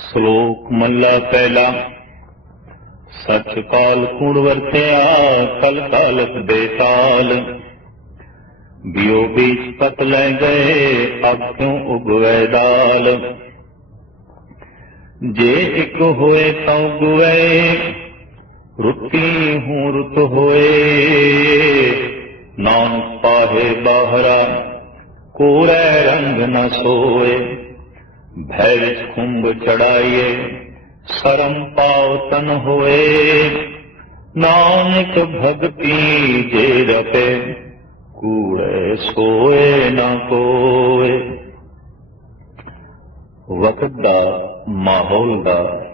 ਸ਼ਲੋਕ ਮਹਲਾ ਪਹਿਲਾ। ਸਚ ਕਾਲ ਕੂੜ ਵਰਤਿਆ ਕਲ ਕਾਲਕ ਬੇਤਾਲ। ਬਿਓ ਬੀਚ ਪਤ ਲੈ ਗਏ ਅਬ ਕਿਉਂ ਉਗਵੈ ਦਾਲ। ਜੇ ਇੱਕ ਹੋਏ ਤਾਂ ਉਗਵੈ ਰੁੱਤੀ ਹੂੰ ਰੁੱਤ ਹੋਏ। ਨਾਨਕ ਪਾਹੇ ਬਾਹਰਾ ਕੋੜੈ ਰੰਗ ਨ ਸੋਏ। ਭੈ ਵਿੱਚ ਖੁੰਭ ਚੜਾਈਏ ਸਰਮ ਪਾਉ ਤਨ ਹੋਏ। ਨਾਨਕ ਭਗਤੀ ਜੇ ਰਪੇ ਕੂੜੈ ਸੋਏ ਨਾ ਕੋਏ। ਵਕਤ ਦਾ, ਮਾਹੌਲ ਦਾ,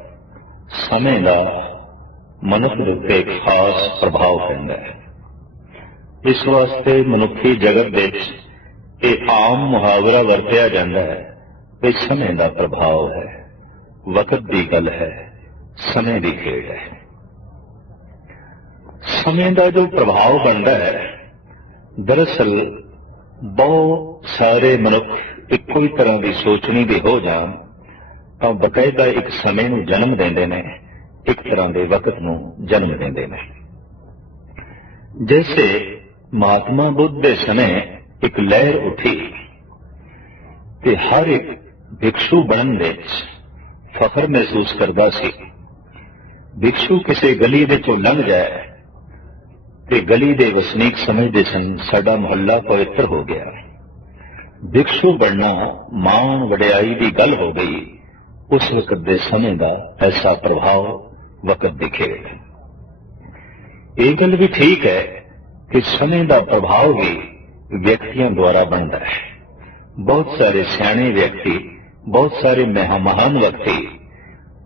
ਸਮੇਂ ਦਾ ਮਨੁੱਖ ਦੇ ਉੱਤੇ ਖਾਸ ਪ੍ਰਭਾਵ ਪੈਂਦਾ ਹੈ। ਇਸ ਵਾਸਤੇ ਮਨੁੱਖੀ ਜਗਤ ਵਿੱਚ ਇਹ ਆਮ ਮੁਹਾਵਰਾ ਵਰਤਿਆ ਜਾਂਦਾ ਹੈ ਕਿ ਸਮੇਂ ਦਾ ਪ੍ਰਭਾਵ ਹੈ, ਵਕਤ ਦੀ ਗੱਲ ਹੈ, ਸਮੇਂ ਦੀ ਖੇਡ ਹੈ। ਸਮੇਂ ਦਾ ਜੋ ਪ੍ਰਭਾਵ ਬਣਦਾ ਹੈ, ਦਰਅਸਲ ਬਹੁਤ ਸਾਰੇ ਮਨੁੱਖ ਇੱਕੋ ਹੀ ਤਰ੍ਹਾਂ ਦੀ ਸੋਚਣੀ ਦੇ ਹੋ ਜਾਣ ਤਾਂ ਬਕਾਇਦਾ ਇੱਕ ਸਮੇਂ ਨੂੰ ਜਨਮ ਦਿੰਦੇ ਨੇ, ਇੱਕ ਤਰ੍ਹਾਂ ਦੇ ਵਕਤ ਨੂੰ ਜਨਮ ਦਿੰਦੇ ਨੇ। ਜੈਸੇ ਮਹਾਤਮਾ ਬੁੱਧ ਦੇ ਸਮੇਂ ਇੱਕ ਲਹਿਰ ਉੱਠੀ ਤੇ ਹਰ ਇੱਕ ਭਿਕਸ਼ੂ ਬਣਨ ਵਿੱਚ ਫਖਰ ਮਹਿਸੂਸ ਕਰਦਾ ਸੀ। ਭਿਕਸ਼ੂ ਕਿਸੇ ਗਲੀ ਵਿੱਚੋਂ ਲੰਘ ਜਾਏ ਤੇ ਗਲੀ ਦੇ ਵਸਨੀਕ ਸਮਝਦੇ ਸਨ ਸਾਡਾ ਮੁਹੱਲਾ ਪਵਿੱਤਰ ਹੋ ਗਿਆ। ਭਿਕਸ਼ੂ ਬਣਨਾ ਮਾਣ ਵਡਿਆਈ ਦੀ ਗੱਲ ਹੋ ਗਈ। ਉਸ ਵਕਤ ਦੇ ਸਮੇਂ ਦਾ ਐਸਾ ਪ੍ਰਭਾਵ ਵਕਤ ਦੀ ਖੇਡ। ਇਹ ਗੱਲ ਵੀ ਠੀਕ ਹੈ ਕਿ ਸਮੇਂ ਦਾ ਪ੍ਰਭਾਵ ਵੀ ਵਿਅਕਤੀਆਂ ਦੁਆਰਾ ਬਣਦਾ ਹੈ। ਬਹੁਤ ਸਾਰੇ ਸਿਆਣੇ ਵਿਅਕਤੀ, ਬਹੁਤ ਸਾਰੇ ਮਹਾਨ ਵਿਅਕਤੀ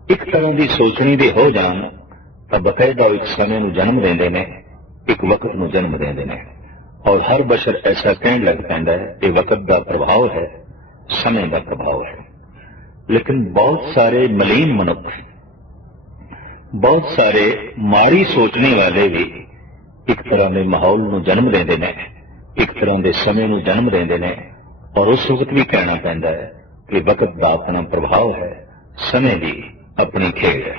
ਇੱਕ ਤਰ੍ਹਾਂ ਦੀ ਸੋਚਣੀ ਦੇ ਹੋ ਜਾਣ ਤਾਂ ਬਕਾਇਦਾ ਇੱਕ ਸਮੇਂ ਨੂੰ ਜਨਮ ਦਿੰਦੇ ਨੇ, ਇੱਕ ਵਕਤ ਨੂੰ ਜਨਮ ਦਿੰਦੇ ਨੇ। ਔਰ ਹਰ ਬਸ਼ਰ ਐਸਾ ਕਹਿਣ ਲੱਗ ਪੈਂਦਾ ਹੈ ਇਹ ਵਕਤ ਦਾ ਪ੍ਰਭਾਵ ਹੈ, ਸਮੇਂ ਦਾ ਪ੍ਰਭਾਵ ਹੈ। ਲੇਕਿਨ ਬਹੁਤ ਸਾਰੇ ਮਲੀਨ ਮਨੁੱਖ, ਬਹੁਤ ਸਾਰੇ ਮਾੜੀ ਸੋਚਣੇ ਵਾਲੇ ਵੀ ਇੱਕ ਤਰ੍ਹਾਂ ਦੇ ਮਾਹੌਲ ਨੂੰ ਜਨਮ ਦਿੰਦੇ ਨੇ, ਇੱਕ ਤਰ੍ਹਾਂ ਦੇ ਸਮੇਂ ਨੂੰ ਜਨਮ ਦਿੰਦੇ ਨੇ। ਔਰ ਉਸ ਵਕਤ ਵੀ ਕਹਿਣਾ ਪੈਂਦਾ ਹੈ ਕਿ ਵਕਤ ਦਾ ਆਪਣਾ ਪ੍ਰਭਾਵ ਹੈ, ਸਮੇਂ ਦੀ ਆਪਣੀ ਖੇਡ ਹੈ।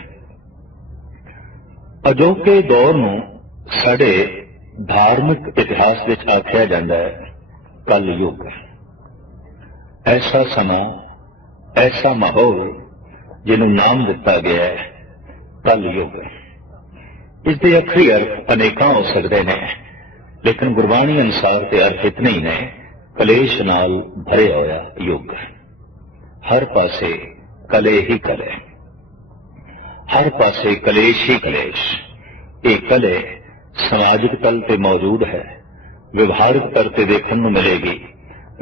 ਅਜੋਕੇ ਦੌਰ ਨੂੰ ਸਾਡੇ ਧਾਰਮਿਕ ਇਤਿਹਾਸ ਵਿੱਚ ਆਖਿਆ ਜਾਂਦਾ ਹੈ ਕਲ ਯੁੱਗ। ਐਸਾ ਸਮਾਂ, ਐਸਾ ਮਾਹੌਲ ਜਿਹਨੂੰ ਨਾਮ ਦਿੱਤਾ ਗਿਆ ਹੈ ਕਲ ਯੁੱਗ। ਇਸ ਦੇ ਅੱਖਰੀ ਅਰਥ ਅਨੇਕਾਂ ਹੋ ਸਕਦੇ ਨੇ, ਲੇਕਿਨ ਗੁਰਬਾਣੀ ਅਨੁਸਾਰ ਤੇ ਅਰਥ ਇਤਨੇ ਹੀ ਨੇ, ਕਲੇਸ਼ ਨਾਲ ਭਰਿਆ ਹੋਇਆ ਯੁੱਗ। ਹਰ ਪਾਸੇ ਕਲੇ ਹੀ ਕਲੇ, ਹਰ ਪਾਸੇ ਕਲੇਸ਼ ਹੀ ਕਲੇਸ਼। ਇਹ ਕਲੇ ਸਮਾਜਿਕ ਤਲ ਤੇ ਮੌਜੂਦ ਹੈ, ਵਿਵਹਾਰਿਕ ਤਲ ਤੇ ਦੇਖਣ ਨੂੰ ਮਿਲੇਗੀ,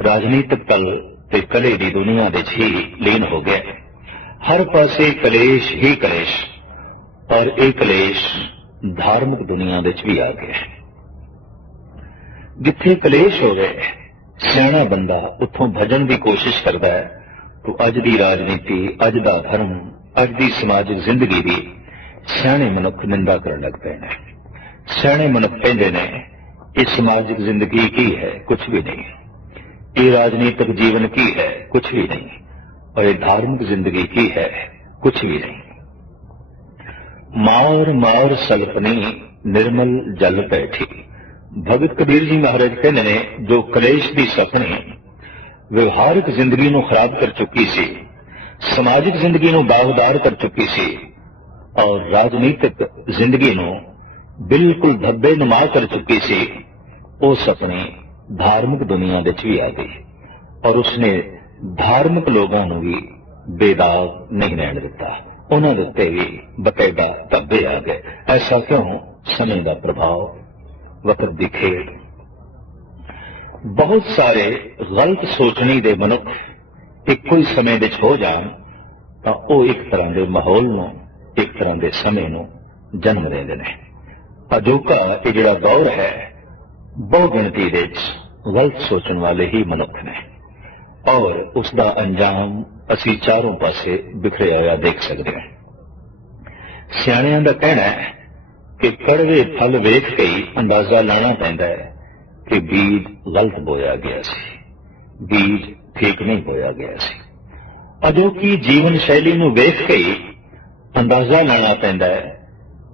ਰਾਜਨੀਤਿਕ ਤਲ ਤੇ ਕਲੇ ਦੀ ਦੁਨੀਆ ਵਿੱਚ ਹੀ ਲੀਨ ਹੋ ਗਿਆ। ਹਰ ਪਾਸੇ ਕਲੇਸ਼ ਹੀ ਕਲੇਸ਼, ਔਰ ਇਹ ਕਲੇਸ਼ ਧਾਰਮਿਕ ਦੁਨੀਆ ਵਿੱਚ ਵੀ ਆ ਗਿਆ। ਜਿੱਥੇ ਕਲੇਸ਼ ਹੋ ਗਏ, ਸਿਆਣਾ ਬੰਦਾ ਉੱਥੋਂ ਭੱਜਣ ਦੀ ਕੋਸ਼ਿਸ਼ ਕਰਦਾ ਹੈ ਤਾਂ ਅੱਜ ਦੀ ਰਾਜਨੀਤੀ, ਅੱਜ ਦਾ ਧਰਮ, ਅੱਜ ਦੀ ਸਮਾਜਿਕ ਜ਼ਿੰਦਗੀ ਦੀ ਸਿਆਣੇ ਮਨੁੱਖ ਨਿੰਦਾ ਕਰਨ ਲੱਗ ਪਏ ਨੇ। ਸਿਆਣੇ ਮਨੁੱਖ ਕਹਿੰਦੇ ਨੇ ਇਹ ਸਮਾਜਿਕ ਜ਼ਿੰਦਗੀ ਕੀ ਹੈ? ਕੁਝ ਵੀ ਨਹੀਂ। ਇਹ ਰਾਜਨੀਤਿਕ ਜੀਵਨ ਕੀ ਹੈ? ਕੁਝ ਵੀ ਨਹੀਂ। ਔਰ ਇਹ ਧਾਰਮਿਕ ਜ਼ਿੰਦਗੀ ਕੀ ਹੈ? ਕੁਝ ਵੀ ਨਹੀਂ। ਮਾਰ ਮਾਰ ਸਲਪਨੀ ਨਿਰਮਲ ਜਲ ਬੈਠੀ। ਭਗਤ ਕਬੀਰ ਜੀ ਮਹਾਰਾਜ ਕਹਿੰਦੇ ਨੇ ਜੋ ਕਲੇਸ਼ ਦੀ ਸਪਣੀ ਵਿਵਹਾਰਿਕ ਜ਼ਿੰਦਗੀ ਨੂੰ ਖਰਾਬ ਕਰ ਚੁੱਕੀ ਸੀ, ਸਮਾਜਿਕ ਜ਼ਿੰਦਗੀ ਨੂੰ ਦਾਗਦਾਰ ਕਰ ਚੁੱਕੀ ਸੀ, ਔਰ ਰਾਜਨੀਤਿਕ ਜ਼ਿੰਦਗੀ ਨੂੰ ਬਿਲਕੁਲ ਧੱਬੇ-ਨੁਮਾ ਕਰ ਚੁੱਕੀ ਸੀ, ਉਹ ਸਪਣੀ ਧਾਰਮਿਕ ਦੁਨੀਆ ਵਿੱਚ ਵੀ ਆ ਗਈ। ਔਰ ਉਸਨੇ ਧਾਰਮਿਕ ਲੋਕਾਂ ਨੂੰ ਵੀ ਬੇਦਾਗ ਨਹੀਂ ਰਹਿਣ ਦਿੱਤਾ, ਉਹਨਾਂ ਦੇ ਉੱਤੇ ਵੀ ਬਕਾਇਦਾ ਧੱਬੇ ਆ ਗਏ। ਐਸਾ ਕਿਉਂ? ਸਮੇਂ ਦਾ ਪ੍ਰਭਾਵ, ਵਕਤ ਦੀ ਖੇਡ। ਬਹੁਤ ਸਾਰੇ ਗਲਤ ਸੋਚਣੀ ਦੇ ਮਨੁੱਖ ਇੱਕੋ ਹੀ ਸਮੇਂ ਵਿੱਚ ਹੋ ਜਾਣ ਤਾਂ ਉਹ ਇੱਕ ਤਰ੍ਹਾਂ ਦੇ ਮਾਹੌਲ ਨੂੰ, ਇੱਕ ਤਰ੍ਹਾਂ ਦੇ ਸਮੇਂ ਨੂੰ ਜਨਮ ਦਿੰਦੇ ਨੇ। ਅਜੋਕਾ ਇਹ ਜਿਹੜਾ ਦੌਰ ਹੈ, ਬਹੁ ਗਿਣਤੀ ਵਿੱਚ ਗਲਤ ਸੋਚਣ ਵਾਲੇ ਹੀ ਮਨੁੱਖ ਨੇ, ਔਰ ਉਸ ਦਾ ਅੰਜਾਮ ਅਸੀਂ ਚਾਰੋਂ ਪਾਸੇ ਬਿਖਰਿਆ ਹੋਇਆ ਦੇਖ ਸਕਦੇ ਹਾਂ। ਸਿਆਣਿਆਂ ਦਾ ਕਹਿਣਾ ਹੈ ਕਿ ਕੜਵੇ ਫਲ ਵੇਖ ਕੇ ਹੀ ਅੰਦਾਜ਼ਾ ਲਾਣਾ ਪੈਂਦਾ ਹੈ ਕਿ ਬੀਜ ਗਲਤ ਬੋਇਆ ਗਿਆ ਸੀ, ਬੀਜ ਠੀਕ ਨਹੀਂ ਬੋਇਆ ਗਿਆ ਸੀ। ਅਜੋਕੀ ਜੀਵਨ ਸ਼ੈਲੀ ਨੂੰ ਵੇਖ ਕੇ ਹੀ ਅੰਦਾਜ਼ਾ ਲਾਣਾ ਪੈਂਦਾ ਹੈ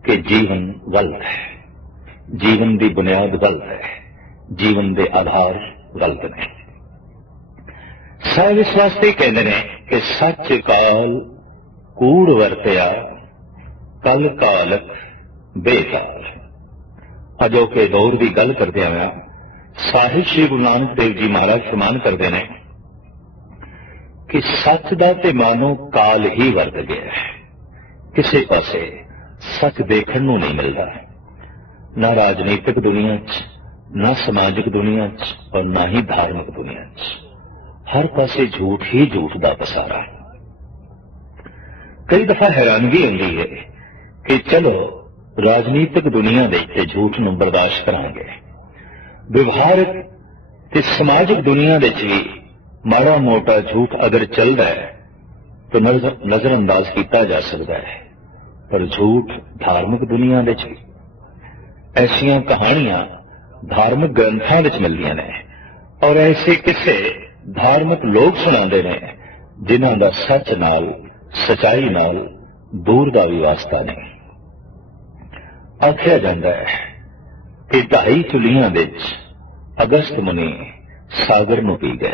ਕਿ ਜੀਵਨ ਗਲਤ ਹੈ, ਜੀਵਨ ਦੀ ਬੁਨਿਆਦ ਗਲਤ ਹੈ, ਜੀਵਨ ਦੇ ਆਧਾਰ ਗਲਤ ਨੇ। ਸਾਹਿਬ ਇਸ ਵਾਸਤੇ ਕਹਿੰਦੇ ਨੇ ਕਿ ਸੱਚ ਕਾਲ ਕੂੜ ਵਰਤਿਆ, ਕਲ ਕਾਲਕ ਬੇਕਾਰ। ਅਜੋਕੇ ਦੌਰ ਦੀ ਗੱਲ ਕਰਦਿਆਂ ਹੋਇਆ ਸਾਹਿਬ ਸ੍ਰੀ ਗੁਰੂ ਨਾਨਕ ਦੇਵ ਜੀ ਮਹਾਰਾਜ ਫਰਮਾਨ ਕਰਦੇ ਨੇ ਕਿ ਸੱਚ ਦਾ ਤੇ ਮਾਨੋ ਕਾਲ ਹੀ ਵਰਤ ਗਿਆ ਹੈ। ਕਿਸੇ ਪਾਸੇ ਸੱਚ ਦੇਖਣ ਨੂੰ ਨਹੀਂ ਮਿਲਦਾ, ਨਾ ਰਾਜਨੀਤਿਕ ਦੁਨੀਆ 'ਚ, ਨਾ ਸਮਾਜਿਕ ਦੁਨੀਆ 'ਚ, ਔਰ ਨਾ ਹੀ ਧਾਰਮਿਕ ਦੁਨੀਆ 'ਚ। ਹਰ ਪਾਸੇ ਝੂਠ ਹੀ ਝੂਠ ਦਾ ਪਸਾਰਾ। ਕਈ ਦਫਾ ਹੈਰਾਨਗੀ ਹੁੰਦੀ ਹੈ ਕਿ ਚਲੋ ਰਾਜਨੀਤਿਕ ਦੁਨੀਆ ਦੇ ਉੱਤੇ ਝੂਠ ਨੂੰ ਬਰਦਾਸ਼ਤ ਕਰਾਂਗੇ, ਵਿਵਹਾਰਕ ਤੇ ਸਮਾਜਿਕ ਦੁਨੀਆ ਵਿੱਚ ਵੀ ਮਾੜਾ ਮੋਟਾ ਝੂਠ ਅਗਰ ਚੱਲਦਾ ਹੈ ਤਾਂ ਨਜ਼ਰਅੰਦਾਜ਼ ਕੀਤਾ ਜਾ ਸਕਦਾ ਹੈ, ਪਰ ਝੂਠ ਧਾਰਮਿਕ ਦੁਨੀਆ ਵਿੱਚ ਵੀ ਐਸੀਆਂ ਕਹਾਣੀਆਂ ਧਾਰਮਿਕ ਗ੍ਰੰਥਾਂ ਵਿੱਚ ਮਿਲਦੀਆਂ ਨੇ, ਔਰ ਐਸੇ ਕਿਸੇ ਧਾਰਮਿਕ ਲੋਕ ਸੁਣਾਉਂਦੇ ਨੇ ਜਿਨ੍ਹਾਂ ਦਾ ਸੱਚ ਨਾਲ, ਸਚਾਈ ਨਾਲ ਦੂਰ ਦਾ ਵੀ ਵਾਸਤਾ ਨਹੀਂ। ਆਖਿਆ ਜਾਂਦਾ ਹੈ ਕਿ 2.5 ਚੁਲੀਆਂ ਵਿੱਚ ਅਗਸਤ ਮੁਨੀ ਸਾਗਰ ਨੂੰ ਪੀ ਗਏ,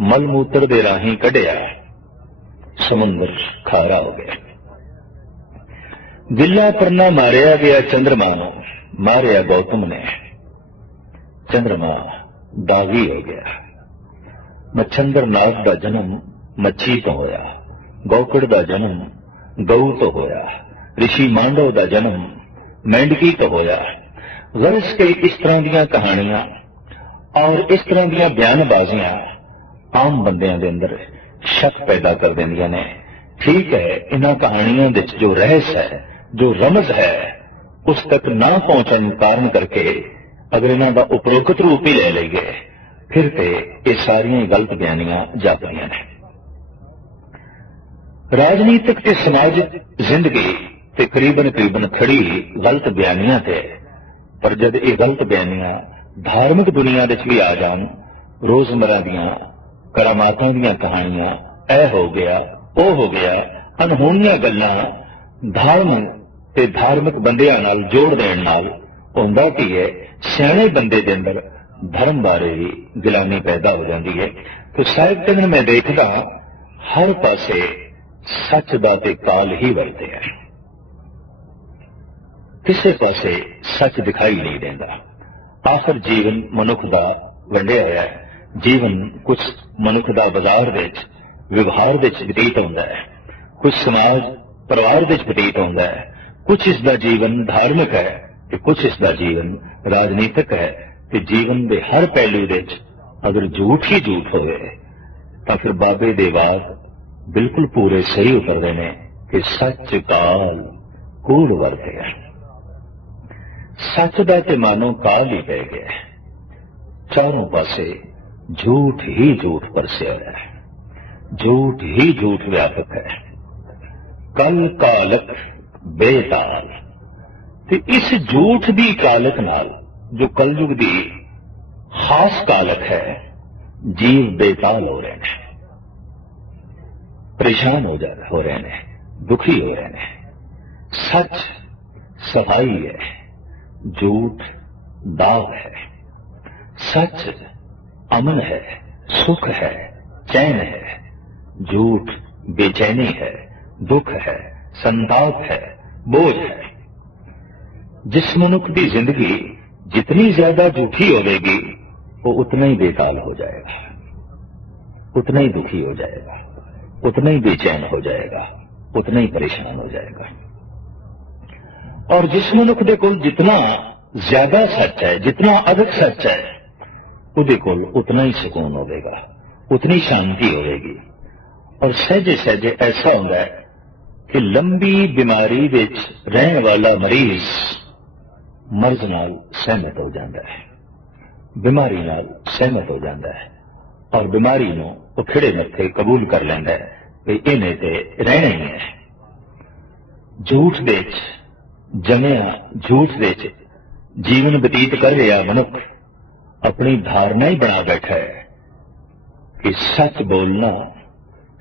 ਮਲ ਮੂਤਰ ਦੇ ਰਾਹੀਂ ਕੱਢਿਆ, ਸਮੁੰਦਰ ਖਾਰਾ ਹੋ ਗਿਆ। ਗਿੱਲਾ ਪਰਨਾ ਮਾਰਿਆ ਗਿਆ ਚੰਦਰਮਾ ਨੂੰ, ਮਾਰਿਆ ਗੌਤਮ ਨੇ, ਚੰਦਰਮਾ ਦਾਗੀ ਹੋ ਗਿਆ। ਮੱਛੰਦਰ ਨਾਥ ਦਾ ਜਨਮ ਮੱਛੀ ਤੋਂ ਹੋਇਆ, ਗੌਕੜ ਦਾ ਜਨਮ ਗਊ ਤੋਂ ਹੋਇਆ, ਰਿਸ਼ੀ ਮਾਂਡਵ ਦਾ ਜਨਮ ਮੈਂਡਕੀ ਤੋਂ ਹੋਇਆ। ਗਰਜ ਕੇ ਇਸ ਤਰ੍ਹਾਂ ਦੀਆਂ ਕਹਾਣੀਆਂ ਔਰ ਇਸ ਤਰ੍ਹਾਂ ਦੀਆਂ ਬਿਆਨਬਾਜ਼ੀਆਂ ਆਮ ਬੰਦਿਆਂ ਦੇ ਅੰਦਰ ਸ਼ੱਕ ਪੈਦਾ ਕਰ ਦਿੰਦੀਆਂ ਨੇ। ਠੀਕ ਹੈ, ਇਹਨਾਂ ਕਹਾਣੀਆਂ ਵਿੱਚ ਜੋ ਰਹੱਸ ਹੈ, ਜੋ ਰਮਜ਼ ਹੈ, ਉਸ ਤੱਕ ਨਾ ਪਹੁੰਚਣ ਕਾਰਨ ਕਰਕੇ ਅਗਰ ਇਹਨਾਂ ਦਾ ਉਪਰੋਕਤ ਰੂਪ ਹੀ ਲੈ ਲਈਏ ਫਿਰ ਤੇ ਇਹ ਸਾਰੀਆਂ ਹੀ ਗਲਤ ਬਿਆਨੀਆਂ ਜਾਪਦੀਆਂ ਨੇ। ਰਾਜਨੀਤਿਕ ਤੇ ਸਮਾਜਿਕ ਜ਼ਿੰਦਗੀ ਤੇ ਕਰੀਬਨ ਖੜੀ ਗਲਤ ਬਿਆਨੀਆਂ ਤੇ, ਪਰ ਜਦ ਇਹ ਗਲਤ ਬਿਆਨੀਆਂ ਧਾਰਮਿਕ ਦੁਨੀਆ ਵਿੱਚ ਵੀ ਆ ਜਾਣ, ਰੋਜ਼ਮਰਾ ਦੀਆਂ ਕਰਾਮਾਤਾਂ ਦੀਆਂ ਕਹਾਣੀਆਂ, ਇਹ ਹੋ ਗਿਆ, ਉਹ ਹੋ ਗਿਆ, ਅਨਹੋਣੀਆਂ ਗੱਲਾਂ ਧਾਰਮਿਕ ਬੰਦਿਆਂ ਨਾਲ ਜੋੜ ਦੇਣ ਨਾਲ ਹੁੰਦਾ ਕੀ ਹੈ, ਸਿਆਣੇ ਬੰਦੇ ਦੇ ਅੰਦਰ ਧਰਮ ਬਾਰੇ ਵੀ ਗਿਲਾਨੀ ਪੈਦਾ ਹੋ ਜਾਂਦੀ ਹੈ। ਤੇ ਸਾਹਿਬ ਕਹਿੰਦੇ ਮੈਂ ਦੇਖਦਾ ਹਰ ਪਾਸੇ ਸੱਚ ਦਾ ਤੇ ਕਾਲ ਹੀ ਵਰਤਿਆ, ਕਿਸੇ ਪਾਸੇ ਸੱਚ ਦਿਖਾਈ ਨਹੀਂ ਦਿੰਦਾ। ਆਖਰ ਜੀਵਨ ਮਨੁੱਖ ਦਾ ਵੰਡਿਆ ਹੋਇਆ ਹੈ। ਜੀਵਨ ਕੁਝ ਮਨੁੱਖ ਦਾ ਬਾਜ਼ਾਰ ਵਿੱਚ, ਵਿਵਹਾਰ ਵਿੱਚ ਬਤੀਤ ਹੁੰਦਾ ਹੈ, ਕੁਝ ਸਮਾਜ ਪਰਿਵਾਰ ਵਿੱਚ ਬਤੀਤ ਹੁੰਦਾ ਹੈ, ਕੁਝ ਇਸ ਦਾ ਜੀਵਨ ਧਾਰਮਿਕ ਹੈ ਤੇ ਕੁਝ ਇਸ ਦਾ ਜੀਵਨ ਰਾਜਨੀਤਿਕ ਹੈ। ਤੇ ਜੀਵਨ ਦੇ ਹਰ ਪਹਿਲੂ ਵਿੱਚ ਅਗਰ ਝੂਠ ਹੀ ਝੂਠ ਹੋਵੇ ਤਾਂ ਫਿਰ ਬਾਬੇ ਦੇ ਵਾਕ ਬਿਲਕੁਲ ਪੂਰੇ ਸਹੀ ਉਤਰਦੇ ਨੇ ਕਿ ਸੱਚ ਕਾਲ ਕੂੜ ਵਰਤਿਆ। ਸੱਚ ਦਾ ਤੇ ਮਾਨੋ ਕਾਲ ਹੀ ਪੈ ਗਿਆ, ਚਾਰੋਂ ਪਾਸੇ ਝੂਠ ਹੀ ਝੂਠ ਪਰਸਿਆ ਹੈ, ਝੂਠ ਹੀ ਝੂਠ ਵਿਆਪਕ ਹੈ। ਕਲ ਕਾਲਕ ਬੇਤਾਲ। ਤੇ ਇਸ ਝੂਠ ਦੀ ਕਾਲਕ ਨਾਲ, ਜੋ ਕਲਯੁਗ ਦੀ ਖਾਸ ਕਾਲਕ ਹੈ, ਜੀਵ ਬੇਤਾਲ ਹੋ ਰਹੇ ਨੇ, ਪਰੇਸ਼ਾਨ ਹੋ ਰਹੇ ਨੇ, ਦੁਖੀ ਹੋ ਰਹੇ ਨੇ। ਸੱਚ ਸਫਾਈ ਹੈ, ਝੂਠ ਦਾਗ ਹੈ। सच अमन है, सुख है, चैन है। झूठ बेचैनी है, दुख है, संताप है, बोझ है। जिस मनुख की जिंदगी जितनी ज्यादा झूठी होगी वो उतना ही बेताल हो जाएगा, उतना ही दुखी हो जाएगा, उतना ही बेचैन हो जाएगा, उतना ही परेशान हो जाएगा। और जिस मनुख दे कोल जितना ज्यादा सच है, जितना अधिक सच है, उहदे कोल उतना ही सुकून होगा, उतनी शांति होगी। और सहजे सहजे ऐसा होता है कि लंबी बीमारी विच रहने वाला मरीज मर्ज नाल सहमत हो जाता है, बीमारी नाल सहमत हो जाता है और बीमारी नूं वो खिड़े मत्थे कबूल कर लैंदा है कि इन्हें ते रहना ही है। झूठ दे जमिया, झूठ दे जीवन बतीत कर रहा मनुख अपनी धारणा ही बना बैठा है कि सच बोलना,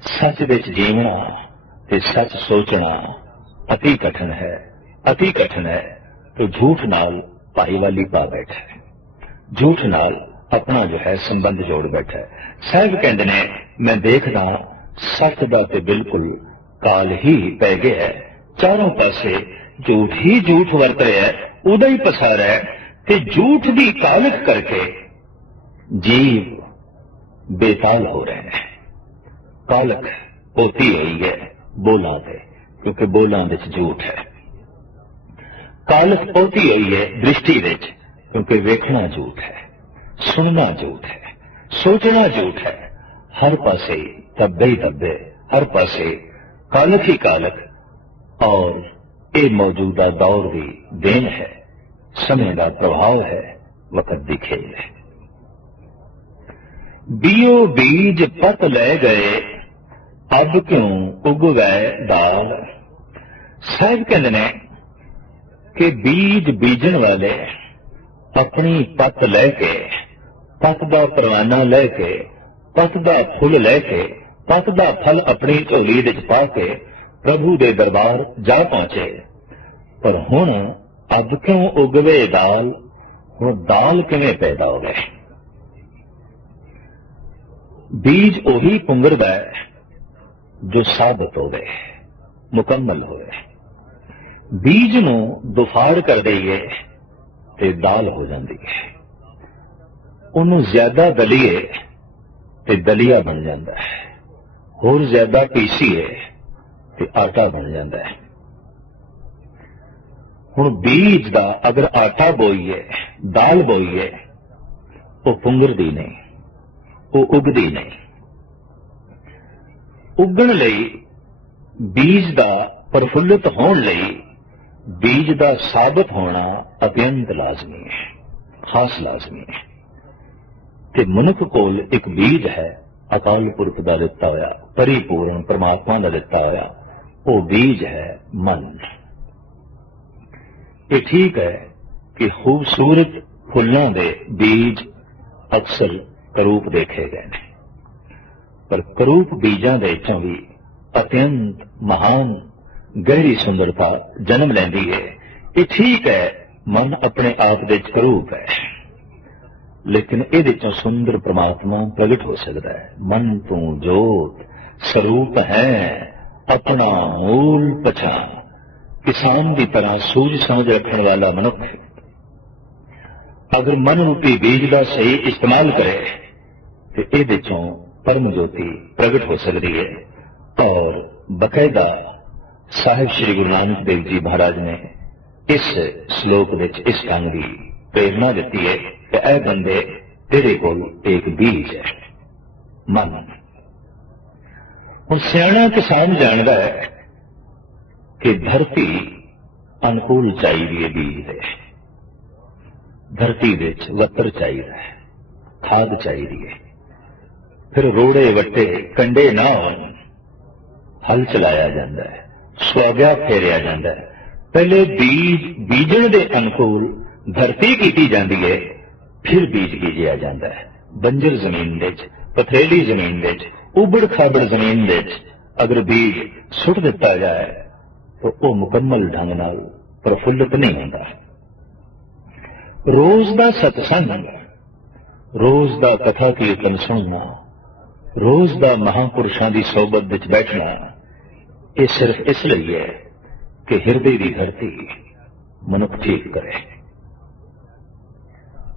सच विच जीवना ते सच सोचना अति कठिन है, अति कठिन है। तो झूठ नाल भाईवाली पा बैठा है, झूठ नाल अपना जो है संबंध जोड़ बैठा है। साहब कहते ने मैं देखदा सच दा ते बिल्कुल काल ही पै गया है, चारों पासे झूठ ही झूठ वरत रहा है, उदा ही पसार है ते झूठ की कालख करके जीव बेताल हो रहे हैं। कालख होती हुई है बोलां ते, क्योंकि बोलां विच झूठ है। कालख होती हुई है दृष्टि विच, क्योंकि वेखना झूठ है, सुनना झूठ है, सोचना झूठ है। हर पासे धब्बे ही धब्बे, हर पासे कालख ही कालख। और ये मौजूदा दौर की देन है, समय का प्रभाव है, वक्त की खेल है। बीओ बीज पत ले गए, अब क्यों उग गए दाल। साहब कहते ने कि बीज बीजन वाले अपनी पत लैके, पत का परवाना लैके, पत का फुल लैके, पत का फल अपनी झोली विच पा के प्रभु दे दरबार जा पहुंचे। पर हुण अब क्यों उगवे दाल, हुण दाल किवें पैदा हो गए। बीज ओही पुंगरदा है जो साबित हो गए, मुकम्मल होए। बीज नूं दुफाड़ कर दईए ते दाल हो जाती है, उन्हों ज्यादा दलीए ते दलिया बन जाता है, होर ज्यादा पीसीए ते आटा बन जाता है। हुण बीज दा अगर आटा बोईए, दाल बोईए, वो पुंगरदी नहीं, वो उगदी नहीं। उगण लई बीज दा प्रफुल्लित होण लई बीज दा साबित होना अत्यंत लाजमी है, खास लाजमी है। ते मनुख कोल एक बीज है, अकाल पुरख दा दिता होया, परिपूर्ण परमात्मा दा दिता होया, वो बीज है मन। ये ठीक है कि खूबसूरत फुल्लां दे बीज अक्सर करूप देखे गए हैं, पर करूप बीजां दे विचों भी अत्यंत महान गहरी सुंदरता जन्म लैंदी है। ये ठीक है, मन अपने आप दे करूप है, लेकिन ये विचों सुंदर परमात्मा प्रगट हो सकता है। मन तू जोत स्वरूप है अपना मूल पछान। किसान की तरह सूझ समझ रखने वाला मनुख अगर मन रूपी बीज का सही इस्तेमाल करे तो ये परम ज्योति प्रगट हो सकती है। और बकायदा साहिब श्री गुरु नानक देव जी महाराज ने इस श्लोक विच इस ढंग की प्रेरणा दी है कि ऐ बंदे तेरे कोल एक बीज है, मन। हुण सियाणा किसान जानता है कि धरती अनुकूल चाहिए बीज है, धरती विच वतर चाहिए है, खाद चाहिए, फिर रोड़े वट्टे कंडे ना होन, हल चलाया जाता है, सुहागा फेरिया जाता है। पहले बीज बीजण दे अनुकूल धरती की जाती है, फिर बीज बीजिया जाता है। बंजर जमीन विच, पथरेली जमीन विच, उबड़ खाबड़ जमीन विच अगर बीज सुट दिता जाए तो वह मुकम्मल ढंग नाल प्रफुल्लित नहीं होता। रोज का सत्संग, रोज का कथा कीर्तन सुनना, रोज का महापुरुषों की सोबत विच बैठना, ये सिर्फ इसलिए है कि हिरदे की धरती मनुख ठीक करे,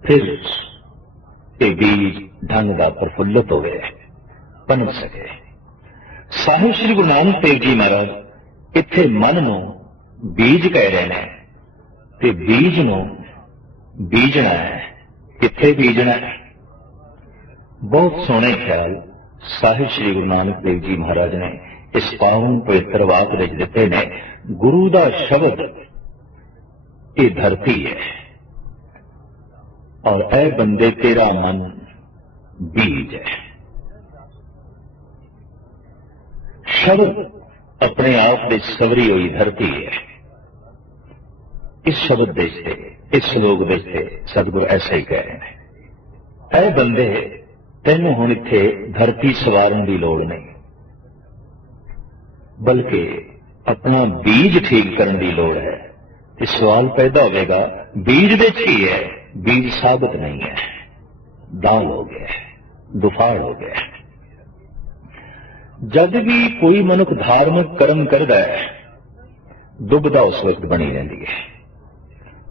फिर ये बीज ढंग का प्रफुल्लित हो गए, पनप सके। साहिब श्री गुरु नानक देव जी महाराज इत्थे मन नूं बीज कह रहे हैं, ते बीज नूं बीजना है, कित्थे बीजना है। बहुत सोहने ख्याल साहिब श्री गुरु नानक देव जी महाराज ने इस पावन पवित्र वाक विच दिते ने। गुरु का शब्द ये धरती है और ऐ बंदे तेरा मन बीज है। शब्द अपने आप में सवरी हुई धरती है। इस शब्द देखते, इस श्लोक देखते सतगुरु ऐसा ही कह रहे हैं, ऐ बंदे तेनों हुण इत्थे धरती सवारन की लोड़ नहीं, बल्कि अपना बीज ठीक करने की लोड़ है। तो सवाल पैदा होगा, बीज दे की है? बीज साबित नहीं है, दाल हो गया, दुफाड़ हो गया। जब भी कोई मनुख धार्मिक कर्म करता है, दुबदा उस वक्त बनी रहती है।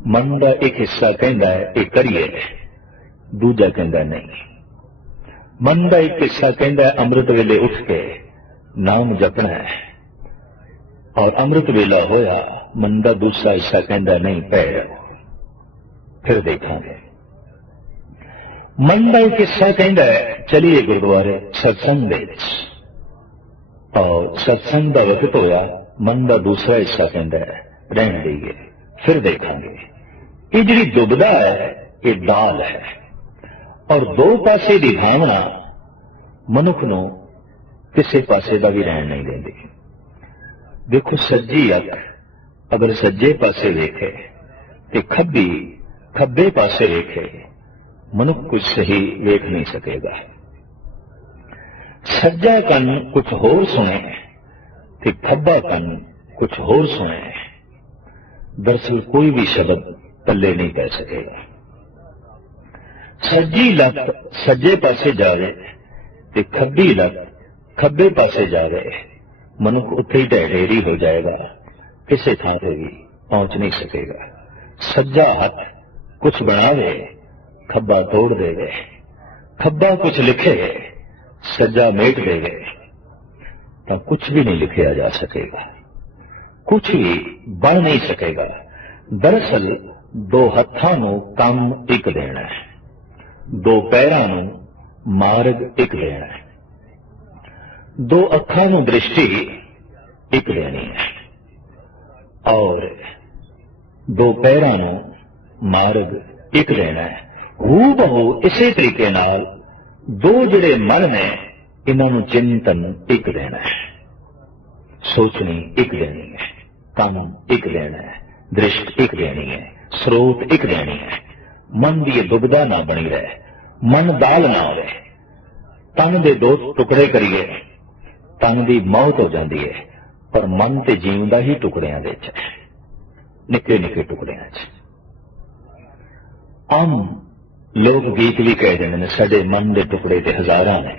मन का एक हिस्सा कहता है ये करिए, दूजा कहता नहीं। मन का एक हिस्सा कहता है अमृत वेले उठ के नाम जपना है, और अमृत वेला होया मन का दूसरा हिस्सा कहता नहीं पैर फिर देखांगे। मन का एक हिस्सा कहता है चलिए गुरुद्वारे सत्संग दे, और सत्संग का वक्त होया मन का दूसरा हिस्सा कहता है रहन देइए फिर देखांगे। ये जी दुबदा है ये दाल है, और दो पासे की भावना मनुख नूं किसी पासे का भी रहन नहीं देती। देखो सज्जी अख अगर सज्जे पासे वेखे तो खब्बी खब्बे पासे वेखे, मनुख कुछ सही वेख नहीं सकेगा। सज्जा कन कुछ होर सुने तो खब्बा कन कुछ होर सुने। दरअसल कोई भी शब्द पल्ले नहीं पै सकेगा। सज्जी लत सज्जे पासे जावे तो खब्बी लत खब्बे पासे जावे, मनुख उत्थे ही ढेरी हो जाएगा, किसी थां से भी पहुंच नहीं सकेगा। सज्जा हाथ कुछ बनावे, खब्बा तोड़ देवे, खब्बा कुछ लिखे, सज्जा मेट देवे, तो कुछ भी नहीं लिखा जा सकेगा, कुछ भी बन नहीं सकेगा। दरअसल दो हत्थां नूं काम एक देना है, दो पैरां नूं मार्ग एक देना है, दो अखां नूं दृष्टि एक देनी है, और दो पैरां नूं मार्ग एक देना है। हू बहु इसे तरीके नाल दो जिहड़े मन ने इन्हां नूं चिंतन एक देना है, सोचनी एक देनी है, काम एक देना है, दृष्टि एक देनी है, स्रोत एक देनी है। मन की दुबदा ना बनी रहे, मन दाल ना हो, तन दे दो टुकड़े करिए तन की मौत हो जाती है, पर मन ते जीवदा ही टुकड़ियां दे च, निके निके टुकड़ियां च। आम लोक गीत भी कह देंगे ने साडे मन के टुकड़े ते हजारां ने,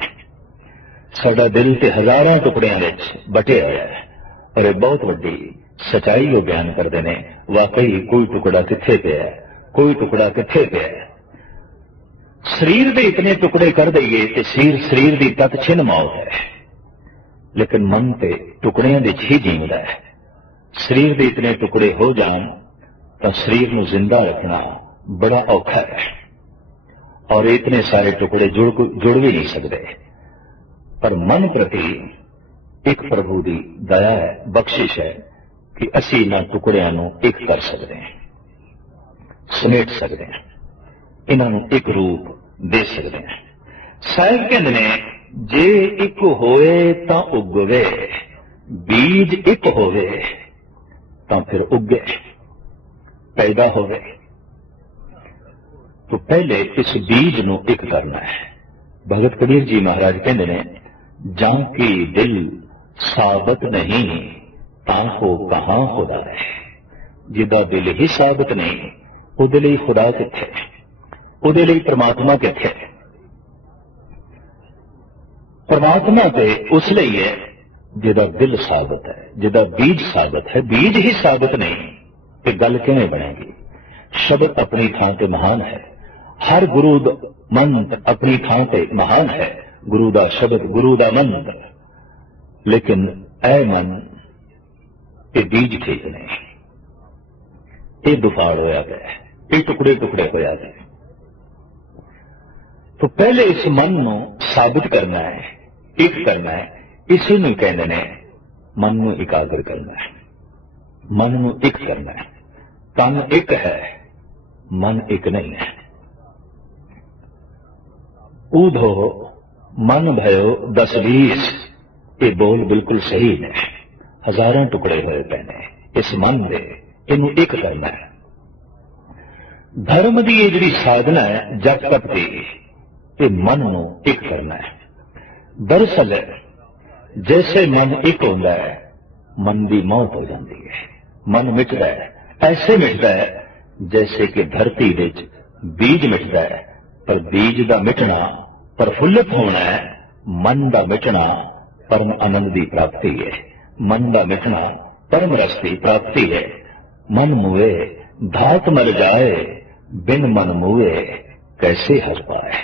साडा दिल ते हजारां टुकड़ियां विच बटिया होया है, और यह बहुत वड्डी सच्चाई को बयान करते हैं। वाकई कोई टुकड़ा कित्थे पिया है, कोई टुकड़ा कित्थे पिया है। शरीर के इतने टुकड़े कर दईए तो शरीर की तत छिन मौत है, लेकिन मन ते टुकड़ियां दे ही जीवदा है। शरीर के इतने टुकड़े हो जान तो शरीर को जिंदा रखना बड़ा औखा है, और इतने सारे टुकड़े जुड़ भी नहीं सकते। पर मन प्रति एक प्रभु की दया है, बख्शिश है कि असी इन्हां टुकड़ियां नूं एक कर सकते हैं, समेट सकते हैं, इन्हां नूं एक रूप दे सकते हैं। साहिब कहते ने जे एक होए तां उगवे, बीज एक होवे तां फिर उगे, पैदा होवे। तो पहले इस बीज नूं एक करना है। भगत कबीर जी महाराज कहते ने जां की दिल साबत नहीं तां को कहां खुदा है। जिदा दिल ही साबित नहीं उहदे लई खुदा कित्थे, उहदे लई परमात्मा कित्थे। परमात्मा ते उस लई है जिदा दिल साबित है, जिदा बीज साबित है। बीज ही साबित नहीं तो गल किवें बनेगी। शब्द अपनी थां ते महान है, हर गुरु मंत्र अपनी थां ते महान है, गुरु दा शब्द गुरु दा मंत्र। लेकिन ऐ मन ये बीज ठीक नहीं, ये दुफाड़ होया गया, ये टुकड़े टुकड़े होया गए। तो पहले इस मन नूं साबित करना है, एक करना है। इसी नूं कहंदे ने मन नूं एकाग्र करना है, मन नूं एक करना है। तन एक है, मन एक नहीं है। ऊधो मन भयो 10-20, ये बोल बिल्कुल सही ने। हजारों टुकड़े हुए पैने इस मन दे, इनू एक करना है। धर्म की जी साधना है जप तप की, ये मन नू एक करना है। दरअसल जैसे मन एक होता है मन की मौत हो जाती है। मन मिटता है, ऐसे मिटता है जैसे कि धरती विच बीज मिटता है, पर बीज का मिटना प्रफुल्लित होना है, मन का मिटना परम आनंद की प्राप्ति है। मन का मिटना परम रस की प्राप्ति है। मन मुए धात मर जाए, बिन मन मुए कैसे हर पाए।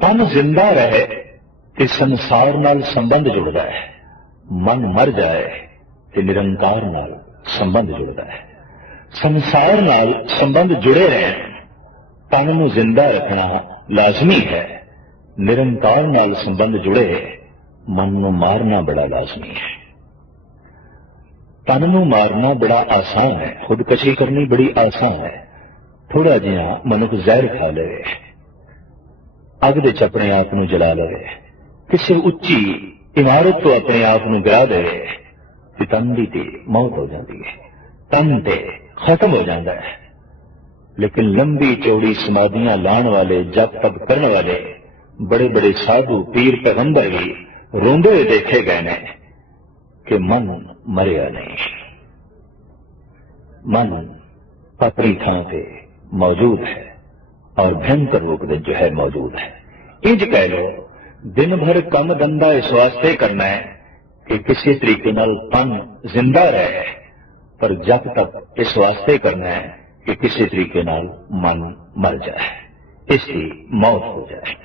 तन जिंदा रहे तो संसार नाल संबंध जुड़ता है, मन मर जाए तो निरंकार नाल संबंध जुड़ता है। संसार नाल संबंध जुड़े रहन, तन नूं जिंदा रखना लाजमी है। निरंकार नाल संबंध जुड़े, मन नूं मारना बड़ा लाजमी है। तन नूं मारना बड़ा आसान है, खुदकशी करनी बड़ी आसान है। थोड़ा जिहा मनुख जहर खा ले, अग दे च अपने आप नूं जला ले, किसी उच्ची इमारत तो अपने आप नूं गिरा दे, तो तन दी ते मौत हो जाती है, तन ते खत्म हो जाता है। लेकिन लंबी चौड़ी समाधियां लाने वाले, जप तप करने वाले बड़े बड़े साधु पीर पैगंबर भी रोंदे हुए देखे गए ने कि मन मरिया नहीं, मन अपनी थां पे मौजूद है और भयंकर रूप में जो है मौजूद है। इंज कह लो, दिन भर कम धंधा इस वास्ते करना है कि किसी तरीके नाल तन जिंदा रहे, पर जब तक इस वास्ते करना है कि किसी तरीके नाल मन मर जाए, इसकी मौत हो जाए।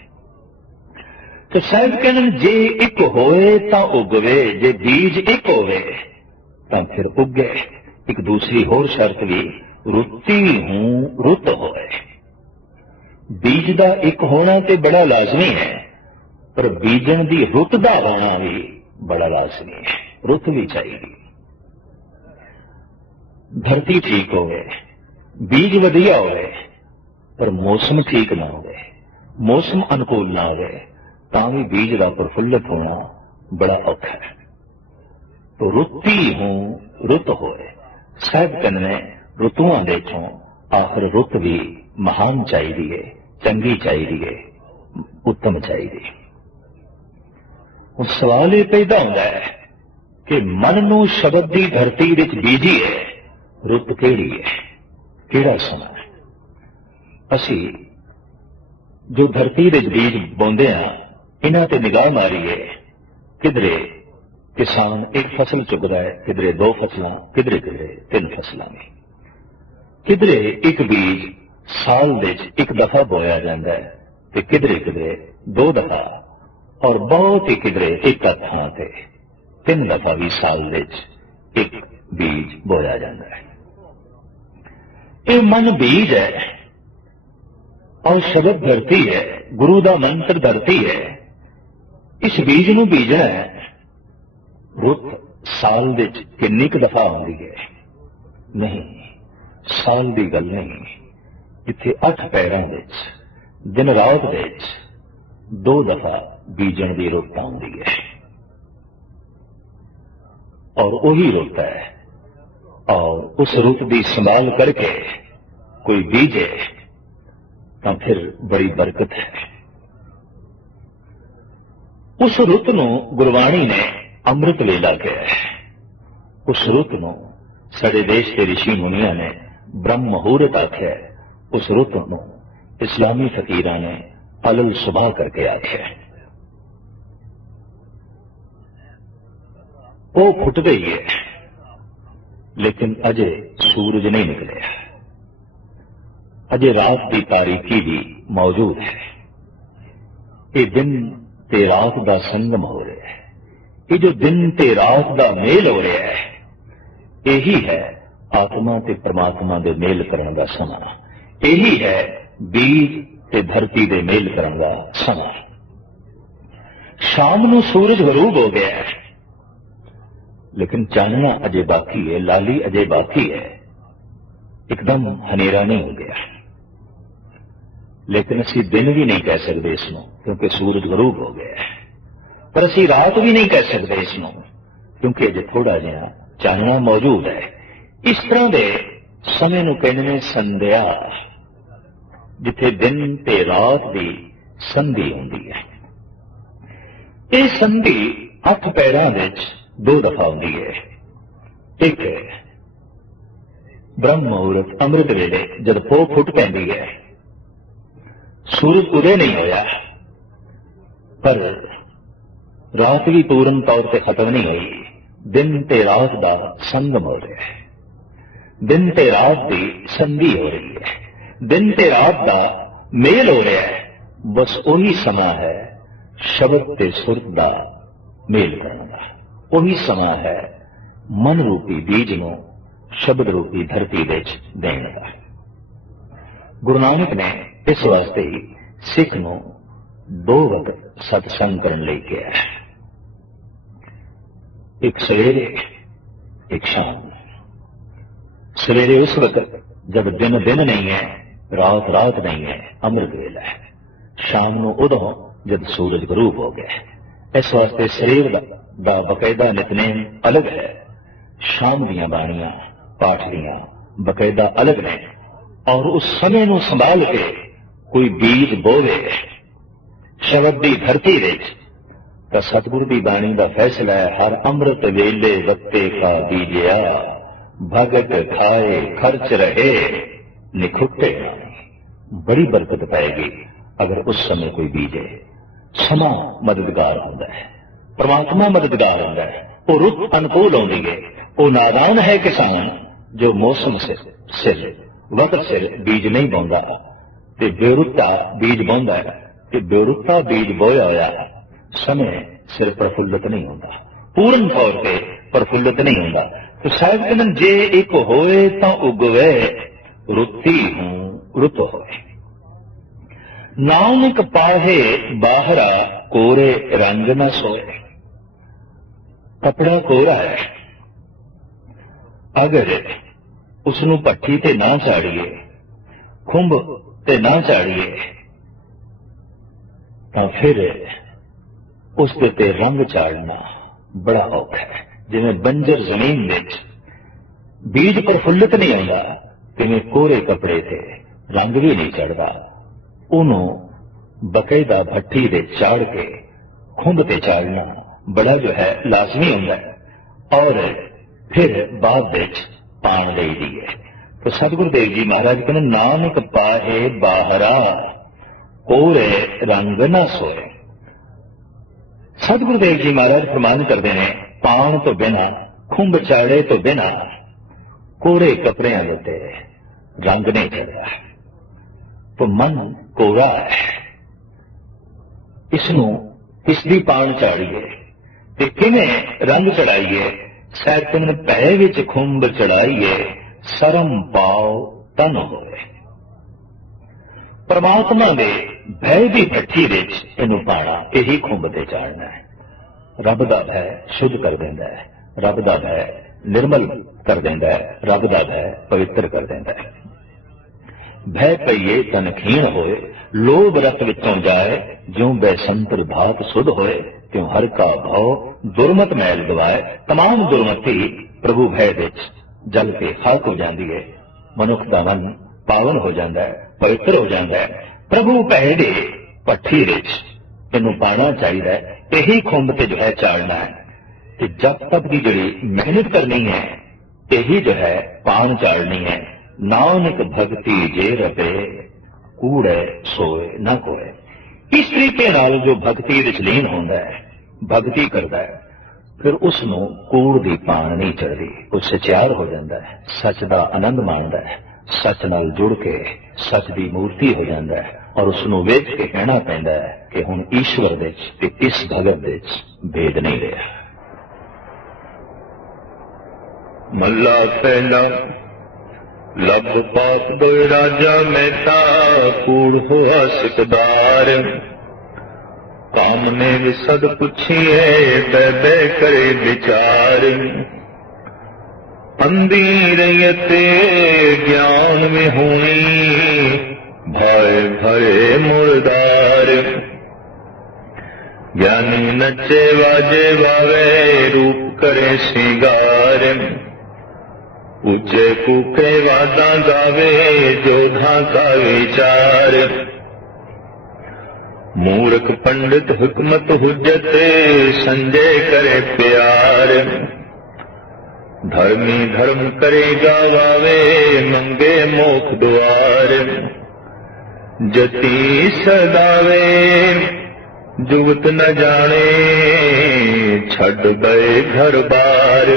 तो साहब कहन जे एक होए तां उगवे, जे बीज एक होवे तां फिर उगे। एक दूसरी होर शर्त भी, रुत्ती हूं रुत होए। बीज दा एक होना ते बड़ा लाजमी है, पर बीजन दी रुत दा होना भी बड़ा लाजमी है। रुत भी चाहिए। धरती ठीक होवे, बीज वधिया होवे, पर मौसम ठीक ना होवे, मौसम अनुकूल ना होवे, तां भी बीज का प्रफुल्लित होना बड़ा औखा है। तो रुत्ती हूं रुत होए। साहब कहने रुतुआं दे चों आखिर रुत भी महान चाहिए, चंगी चाहिए, उत्तम चाहिए। हुण सवाल यह पैदा होता है कि मन नूं शब्द की धरती विच बीजीए, रुत केड़ी है, केड़ा समा है। असी जो धरती विच बीज बोंदे हां, इन्हां ते निगाह मारीए, किधरे किसान एक फसल चुगदा है, किधरे दो फसलां, किधरे किधरे तीन फसलां ने, किधरे एक बीज साल विच एक दफा बोया जाता है, ते किधरे किधरे दो दफा, और बहुत ही किधरे एक थां ते तीन दफा भी साल विच एक बीज बोया जाता है। ये मन बीज है और शब्द धरती है, गुरु का मंत्र धरती है। इस बीज नूं बीजना है। रुत साल विच किन्नी क दफा आउंदी है? नहीं, साल की गल नहीं। इत्थे 8 पैरां विच दिन रात विच 2 दफा बीजण की रुत आउंदी है, और वही रुत है। और उस रुत की संभाल करके कोई बीजे तो फिर बड़ी बरकत है। उस रुत नूं गुरबाणी ने अमृत वेला कहा है। उस रुत नूं साडे देश के ऋषि मुनिया ने ब्रह्म मुहूर्त आख्या है। उस रुत नूं इस्लामी फकीरां ने अलल सुबह करके आख्या है। वो फुट गई है, लेकिन अजे सूरज नहीं निकले, अजे रात की तारीकी भी मौजूद है। ये दिन ते रात का संगम हो रहा है। ये जो दिन ते रात का मेल हो रहा है, यही है आत्मा ते परमात्मा दे मेल करने का समा। यही है बीज ते धरती दे मेल करने का समा। शाम नूं सूरज गरूब हो गया है, लेकिन चानना अजे बाकी है, लाली अजे बाकी है। एकदम हनेरा नहीं हो गया, लेकिन असी दिन भी नहीं कह सकते इसनों, क्योंकि सूरज गरूब हो गया है। पर असी रात भी नहीं कह सकते इसनों, क्योंकि अजे थोड़ा जिहा चानना मौजूद है। इस तरह के समय नूं कहंदे ने संध्या, जिथे दिन ते रात की संधि होंदी है। ये संधि 8 पैरां विच दो दफा होंदी है। एक ब्रह्म मुहूर्त अमृत वेले जब पो फुट पैंदी है, सूरज उदय नहीं होया पर रात भी पूर्ण तौर पर खत्म नहीं हुई, दिन ते रात का संगम हो रहा है, दिन ते रात की संधि हो रही है, दिन ते रात का मेल हो रहा है। बस वही समा है शब्द ते सुरत का मेल करने का, वही समा है मन रूपी बीज नूं शब्द रूपी धरती विच देण दा। गुरु नानक ने इस वास्ते ही सिख नूं दो वक्त सत्संग करन लई कहा है, एक सवेरे एक शाम। सवेरे उस वक्त जब दिन दिन नहीं है, रात रात नहीं है, अमृत वेला है। शाम नूं उदों जब सूरज गरूब हो गया है। इस वास्ते शरीर दा बकायदा नितनेम अलग है, शाम दियां बाणियां पाठ दियां बकायदा अलग ने। और उस समय नूं संभाल के कोई बीज बोवे शब्द दी धरती विच तां सतगुरु दी बाणी दा फैसला है, हर अमृत वेले वक्ते का बीजिया, भगत खाए खर्च रहे निखुटे। बड़ी बरकत पाएगी अगर उस समय कोई बीजे। समा मददगार होता है, परमात्मा मददगार होता है, वो रुत अनुकूल होती है। वो नादान है किसान जो मौसम सिर वक्त सिर बीज नहीं बोंदा ते बेरुता बीज बोंदा है, ते बेरुता बीज बोया होया समय सिर प्रफुल्लित नहीं होता, पूर्ण तौर पर प्रफुल्लित नहीं होता। तो शायद कहन जे एक होए तो उगवे, रुती हूं रुत होए। नानक पाहे बाहरा कोरे रंग न सोए। कपड़ा कोरा है, अगर उसनू भट्ठी ते ना चाड़िए, खुंब ते ना चाड़िए, तो फिर उस ते रंग चाड़ना बड़ा औखा है। जिवें बंजर जमीन विच बीज प्रफुल्लित नहीं होता, तिवें कोरे कपड़े ते रंग भी नहीं चढ़ता। उन्होंने बकायदा भट्ठी दे चाड़ के खुंब ते चाड़ना बड़ा जो है लाजमी होता है, और फिर बाद विच पाण लई दी है। तो सतगुरुदेव जी महाराज कहते नानक पाहे बाहरा कोरे रंग न सोए। सतगुरुदेव जी महाराज फरमान करते हैं, पाण तो बिना खुंब चाड़े तो बिना कोरे कपड़ियां देते रंग नहीं चढ़ता। तो मन कोरा है, इसकी पाण चाड़िए ते किवें रंग चढ़ाइए। सैतन भय विच खुंब चढ़ाइए, सरम पाओ तन होए। परमात्मा दे भय की भट्ठी विच इनू पाना, यही खुंब ते चाड़ना है। रब दा भय शुद्ध कर देंदा है, रब दा भय निर्मल कर देंदा है, रब दा भय पवित्र कर देंदा है। भय पईए तन खीण होए, लोभ रत विचों जाए, ज्यों बैसंतर भात सुध होए, त्यों हर का भाव दुर्मत मैल दवाए। तमाम दुर्मति प्रभु भय विच जल के खाक हो जाती है। मनुख का मन पावन हो जाता है, पवित्र हो जाता है। प्रभु भय दे भट्ठी विच इनू पाना चाहिए, यही खुंब ते जो है चाड़ना है। कि जब तक की जिहड़ी मेहनत करनी है, यही जो है पान चाड़नी है। नानक भक्ति जे रपे, कूड़े सोए न कोए। इस तरीके नाल जो भक्ति विच लीन होंदा है, भक्ति करता है, फिर उसनों कूड़ दी पान नहीं चढ़ती, वो सचियार हो जाता है, सच का आनंद माणदा है, सच नाल जुड़ के सच की मूर्ति हो जाता है। और उसनों वेख के कहना पैंदा है कि हुण ईश्वर विच ते इस भगत विच भेद नहीं रहा। मल्ला पहला लब पात दो राजा मेहता, कूड़ हुआ सिकदार। काम ने विसद पुछिए, बे करे विचार। अंधी रैयते ज्ञान में होनी, भय भरे मुर्दार। ज्ञानी नचे वाजे वावे, रूप करे श्रृंगार। ऊंचे कूके वादा गावे, जोधा का विचार। मूर्ख पंडित हुकमत हुज्जत, संजय करे प्यार। विचार। धर्मी धर्म करेगा गावे मंगे मोख द्वार। जति सदावे जुगत न जाने छड़ गए घर बार।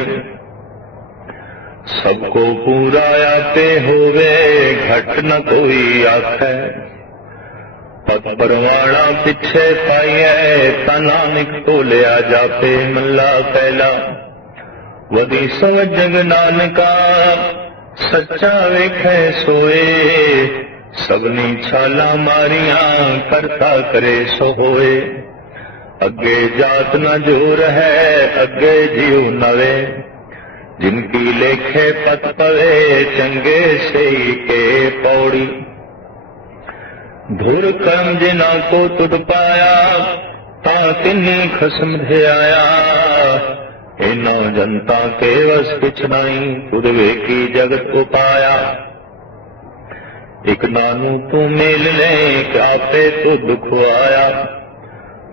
सबको पूरा आपे होवे घट न कोई आखे। पत परवाना पिछे पाइए ता नानक तो लिया जापे। मल्ला पहला वदी समझ जग नानका सच्चा वेखे सोए। सबनी छाला मारियां करता करे सो होए। अगे जात न जोर है अगे जीव नवे। जिनकी लेखे पत पवे चंगे से के पौड़ी। धुर कर्म जिना को तुद पाया ता तिन्नी खसम थे आया। इनो जनता के वस कुछ नहीं तुद वेखी जगत उपाया। एक नानू तू मेल ले आपे तू दुख आया।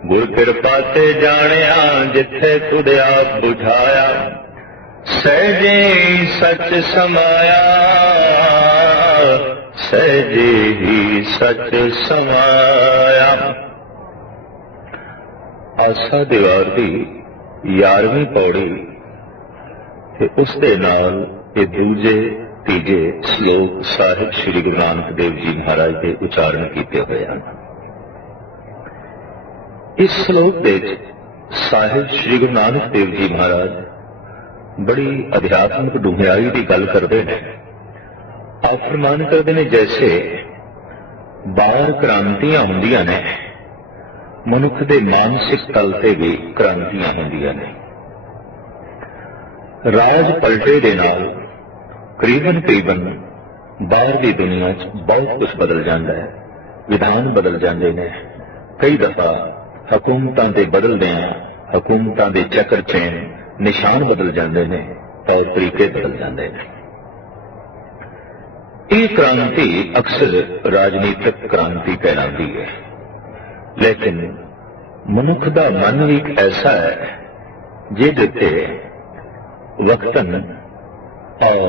गुर कृपा ते जानिया जिथे तुद आप बुझाया। सहजे सच समाया सहजे ही सच समाया। आसा दीवार दी 11वीं पौड़ी ते उस दे नाल ये दूजे तीजे श्लोक साहिब श्री गुरु नानक देव जी महाराज के उच्चारण किए हुए हैं। इस श्लोक दे साहिब श्री गुरु नानक देव जी महाराज बड़ी अध्यात्मिक डूंघाई की गल करते हैं। आप फरमान करते हैं जैसे बाहर क्रांतियां होंदियां ने मनुख के मानसिक तल से भी क्रांतियां होंदियां ने। राज पलटे दे नाल करीबन बाहर की दुनिया बहुत कुछ बदल जाता है। विधान बदल जाते हैं। कई दफा हुकूमतां दे बदलदियां हुकूमतां दे चक्कर चैन निशान बदल जाते हैं। तौर तरीके बदल जाते हैं। ये क्रांति अक्सर राजनीतिक क्रांति कहलाती है। लेकिन मनुख का मन भी एक ऐसा है जिहदे वक्तन और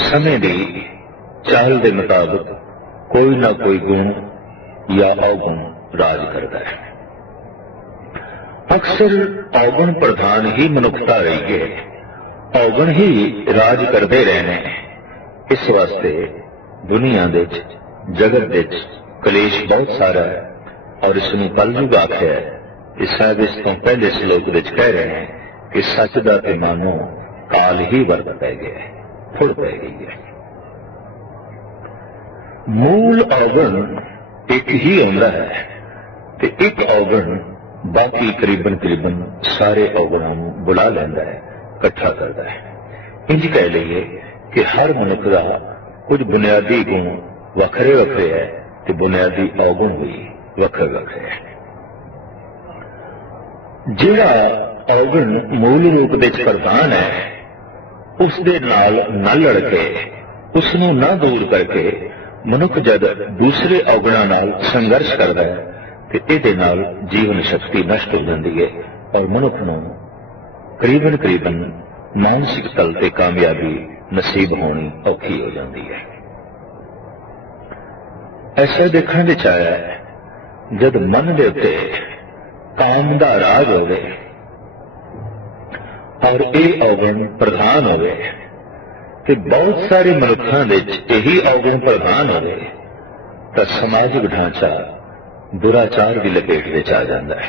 समय की चाल के मुताबिक कोई ना कोई गुण या अवगुण राज करता है। अक्सर अवगुण प्रधान ही मनुखता रही है। अवगुण ही राज करते रहने। इस वास्ते दुनिया दे जगत दे कलेश बहुत सारा है और इसनूं कलयुग आख्या है। इस साहब इस तो पहले श्लोक विच कह रहे हैं कि सच दा ते मानो काल ही वरत पै गया है। फुड़ पै गई है। मूल अवगुण एक ही आंदा है ते एक अवगुण बाकी करीबन सारे अवगुणों को बुला लैंदा है, इकट्ठा करता है। इंज कह लीए कि हर मनुख का कुछ बुनियादी गुण वखरे वखरे है ते बुनियादी अवगुण भी वखरे वखरे है। जिहड़ा अवगुण मूल रूप दे प्रधान है उस दे नाल न लड़ के उसनूं न दूर करके मनुख जद दूसरे अवगुणों नाल संघर्ष करता है तो इहदे नाल जीवन शक्ति नष्ट हो जाती है और मनुख नूं करीबन मानसिक तल ते कामयाबी नसीब होनी औखी हो जाती है। ऐसा देखने विच आया है जद मन दे उत्ते काम दा राज होवे और यह अवगुण प्रधान होवे कि बहुत सारे मनुखों यही अवगुण प्रधान होवे तो समाजिक ढांचा दुराचार की लपेट में आ जाता है।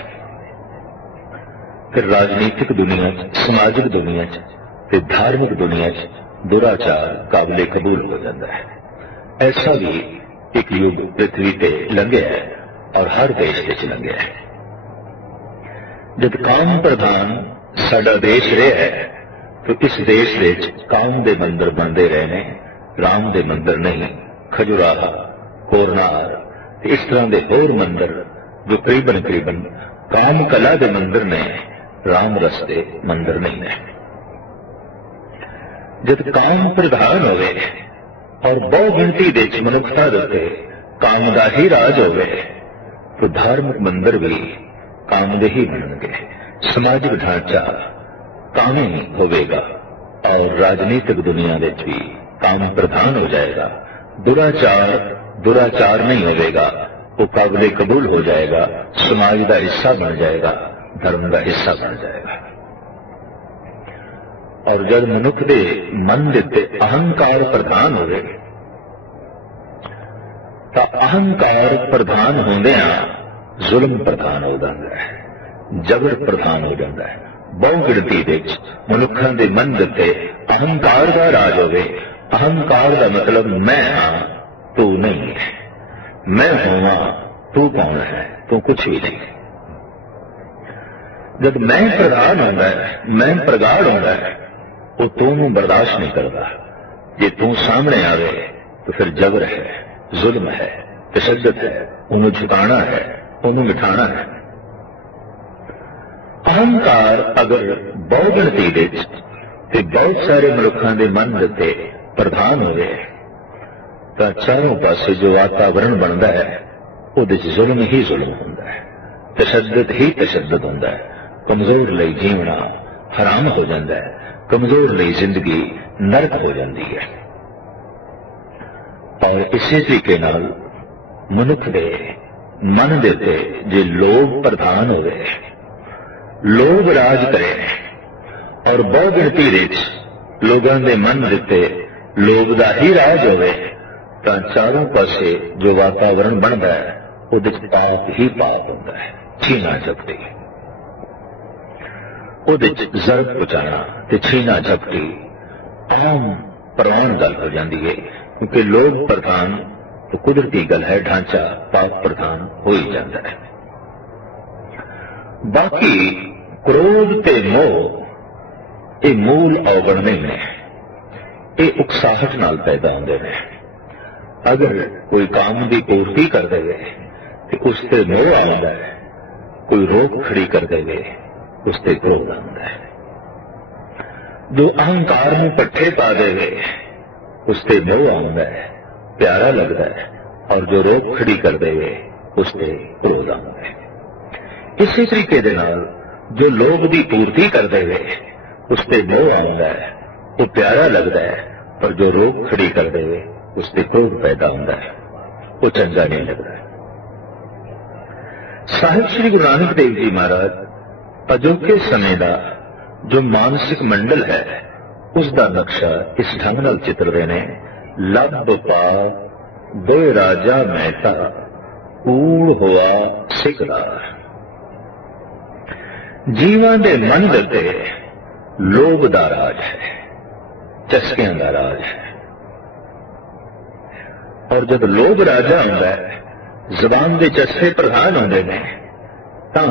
फिर राजनीतिक दुनिया समाजिक दुनिया ते धार्मिक दुनिया दुराचार काबिले कबूल हो जाता है। ऐसा भी एक युग पृथ्वी पे लंघे है और हर देश में लंघे है। जब काम प्रधान साडा देश रहा है तो इस देश विच काम दे मंदिर बनते रहने, राम दे मंदिर नहीं, खजुराहा, कोरनार इस तरह के होर मंदिर जो करीबन काम कला के मंदिर ने, राम रस्ते मंदिर नहीं है। जब काम प्रधान होवे और बहु गिनती दे मनुखता दे काम का ही राज होवे तो धार्मिक मंदिर भी काम दे ही बनणगे। समाजिक ढांचा कामी होवेगा और राजनीतिक दुनिया में भी काम प्रधान हो जाएगा। दुराचार नहीं होवेगा, वो काबिल कबूल हो जाएगा, समाज का हिस्सा बन जाएगा, धर्म का हिस्सा बन जाएगा। और जब मनुख के मन के अहंकार प्रधान होवे तो अहंकार प्रधान होंदिया जुल्म प्रधान हो जाता है, जबर प्रधान हो जाता है। बहु गिणती विच मनुखां दे मन ते अहंकार का राज होवे। अहंकार का मतलब मैं हाँ तू नहीं है, मैं होवा तू कौन है, तू कुछ भी नहीं। जब मैं प्रधान होता है, मैं प्रगाढ़ होता है, वो तू बर्दाश्त नहीं करता। जे तू सामने आवे तो फिर जबर है, जुल्म है, तशद्दुद है, उन्हें झुकाना है, उन्हें मिठाना है। अहंकार अगर बहु गिणती विच ते बहुत सारे मनुखां दे मन ते प्रधान होवे तो चारों पासे जो वातावरण बनता है उहदे च जुल्म ही जुल्म होंदा है, तशद्दुद ही तशद्दुद होंदा है। कमजोर लई जीवना हराम हो जाता है, कमजोर लई जिंदगी नरक हो जाती है। और इसी तरीके नाल मनुख दे मन दे उत्ते जे लोभ प्रधान होवे, लोभ राज करे और बहु गिणती विच लोगों के मन दे उत्ते लोभ दा ही राज होवे तो चारों पासे जो वातावरण बनता है उहदे च पाप ही पाप होता है। छीना झपटी, उहदे च जरब पहुंचाना ते छीना झपटी आम प्रवान गल हो जाती है, क्योंकि लोभ प्रधान तो कुदरती गल है, ढांचा पाप प्रधान हो ही जाता है। बाकी क्रोध ते मोह ये मूल अवगुण नहीं ने, ये उकसाहट नाल पैदा होंदे ने। अगर कोई काम की पूर्ति कर दे तो उससे मोह आता है, कोई रोक खड़ी कर दे उससे क्रोध आता है। जो अहंकार में पट्ठे पा दे उससे मोह आता है, प्यारा लगता है, और जो रोक खड़ी कर दे उससे क्रोध आता है। इसी तरीके दे नाल जो लोभ की पूर्ति कर दे उससे मोह आता है, वो प्यारा लगता है, पर जो रोक खड़ी कर दे उससे क्रोध पैदा होता है, वो चंगा नहीं लगता है। साहिब श्री गुरु नानक देव जी महाराज अजोके समय का जो मानसिक मंडल है उसका नक्शा इस ढंग नाल चित्रदे ने। लब पा दो राजा महता कूड़ होआ सिकदार। जीवां दे मन दे लोभ दा राज है, चस्कियां दा राज है। और जब लोभ राजा होता है, जबान के चस्के प्रधान होंगे ने, तां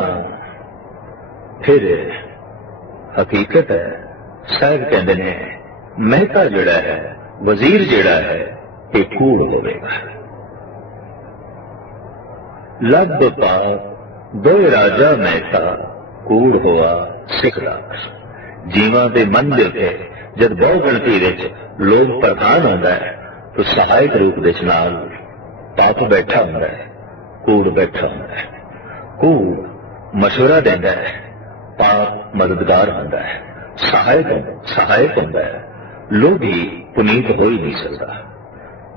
फिर हकीकत है साहब कहते ने महता जिहड़ा है, वजीर जिहड़ा है, ये कूड़ होवेगा। लब पा दो राजा महता कूड़ होआ सिकदार। जीवां दे मन दे उत्ते जब बहु गिणती विच लोभ प्रधान होंदा है तो सहायक रूप दे नाल पाप बैठा होंदा है, कूड़ बैठा होंदा है। कूड़ मशवरा देंदा है, पाप मददगार होंदा है, सहायक होंदा है। लोभी पुनीत हो ही नहीं सकता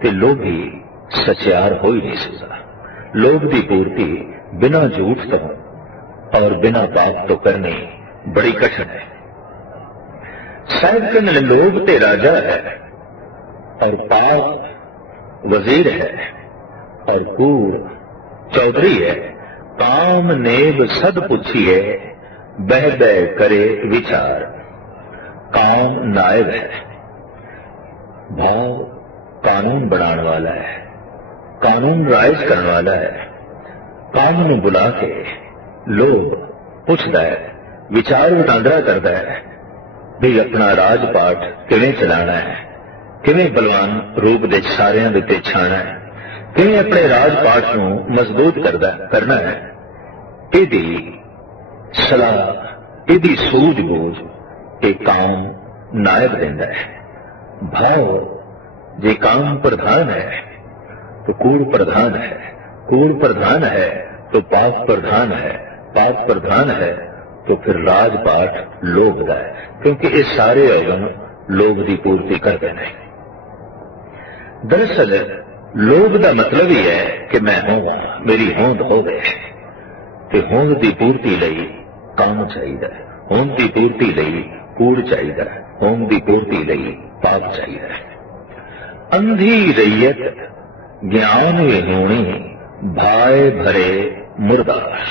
ते लोभी सचियार हो ही नहीं सकता। लोभ की पूर्ति बिना झूठ तो और बिना पाप तो करनी बड़ी कठिन है। साहिब कहने लोभ ते राजा है और पाप वजीर है और कूड़ चौधरी है। काम नेब सद पूछिए बह बह करे विचार। काम नायब है, भाव कानून बनाने वाला है, कानून राइज करने वाला है। काम नूं बुला के लोग पूछता है, विचार वटांदरा करता है भी अपना राजपाट किवें चलाना है, किवें बलवान रूप दे सारियां दे उत्ते छाना है, किवें अपने राजपाट नूं मजबूत करना है। इहदी सलाह, इहदी सूझबूझ एक काम नायब देंदा है। भाव जे काम प्रधान है तो कूड़ प्रधान है, कूड़ प्रधान है तो पाप प्रधान है, पाप प्रधान है तो फिर राजपाठ लोभ का है, क्योंकि ये सारे अवगुण लोभ की पूर्ति करते हैं। दरअसल लोभ का मतलब ही है कि मैं होवां, मेरी होंद होवे, ते होंद की पूर्ति लई काम चाहिए, होंद की पूर्ति लई कूड़ चाहिए, होंद की पूर्ति लई पाप चाहिए। अंधी रैयत ज्ञान विहूणी भाए भरे मुर्दार।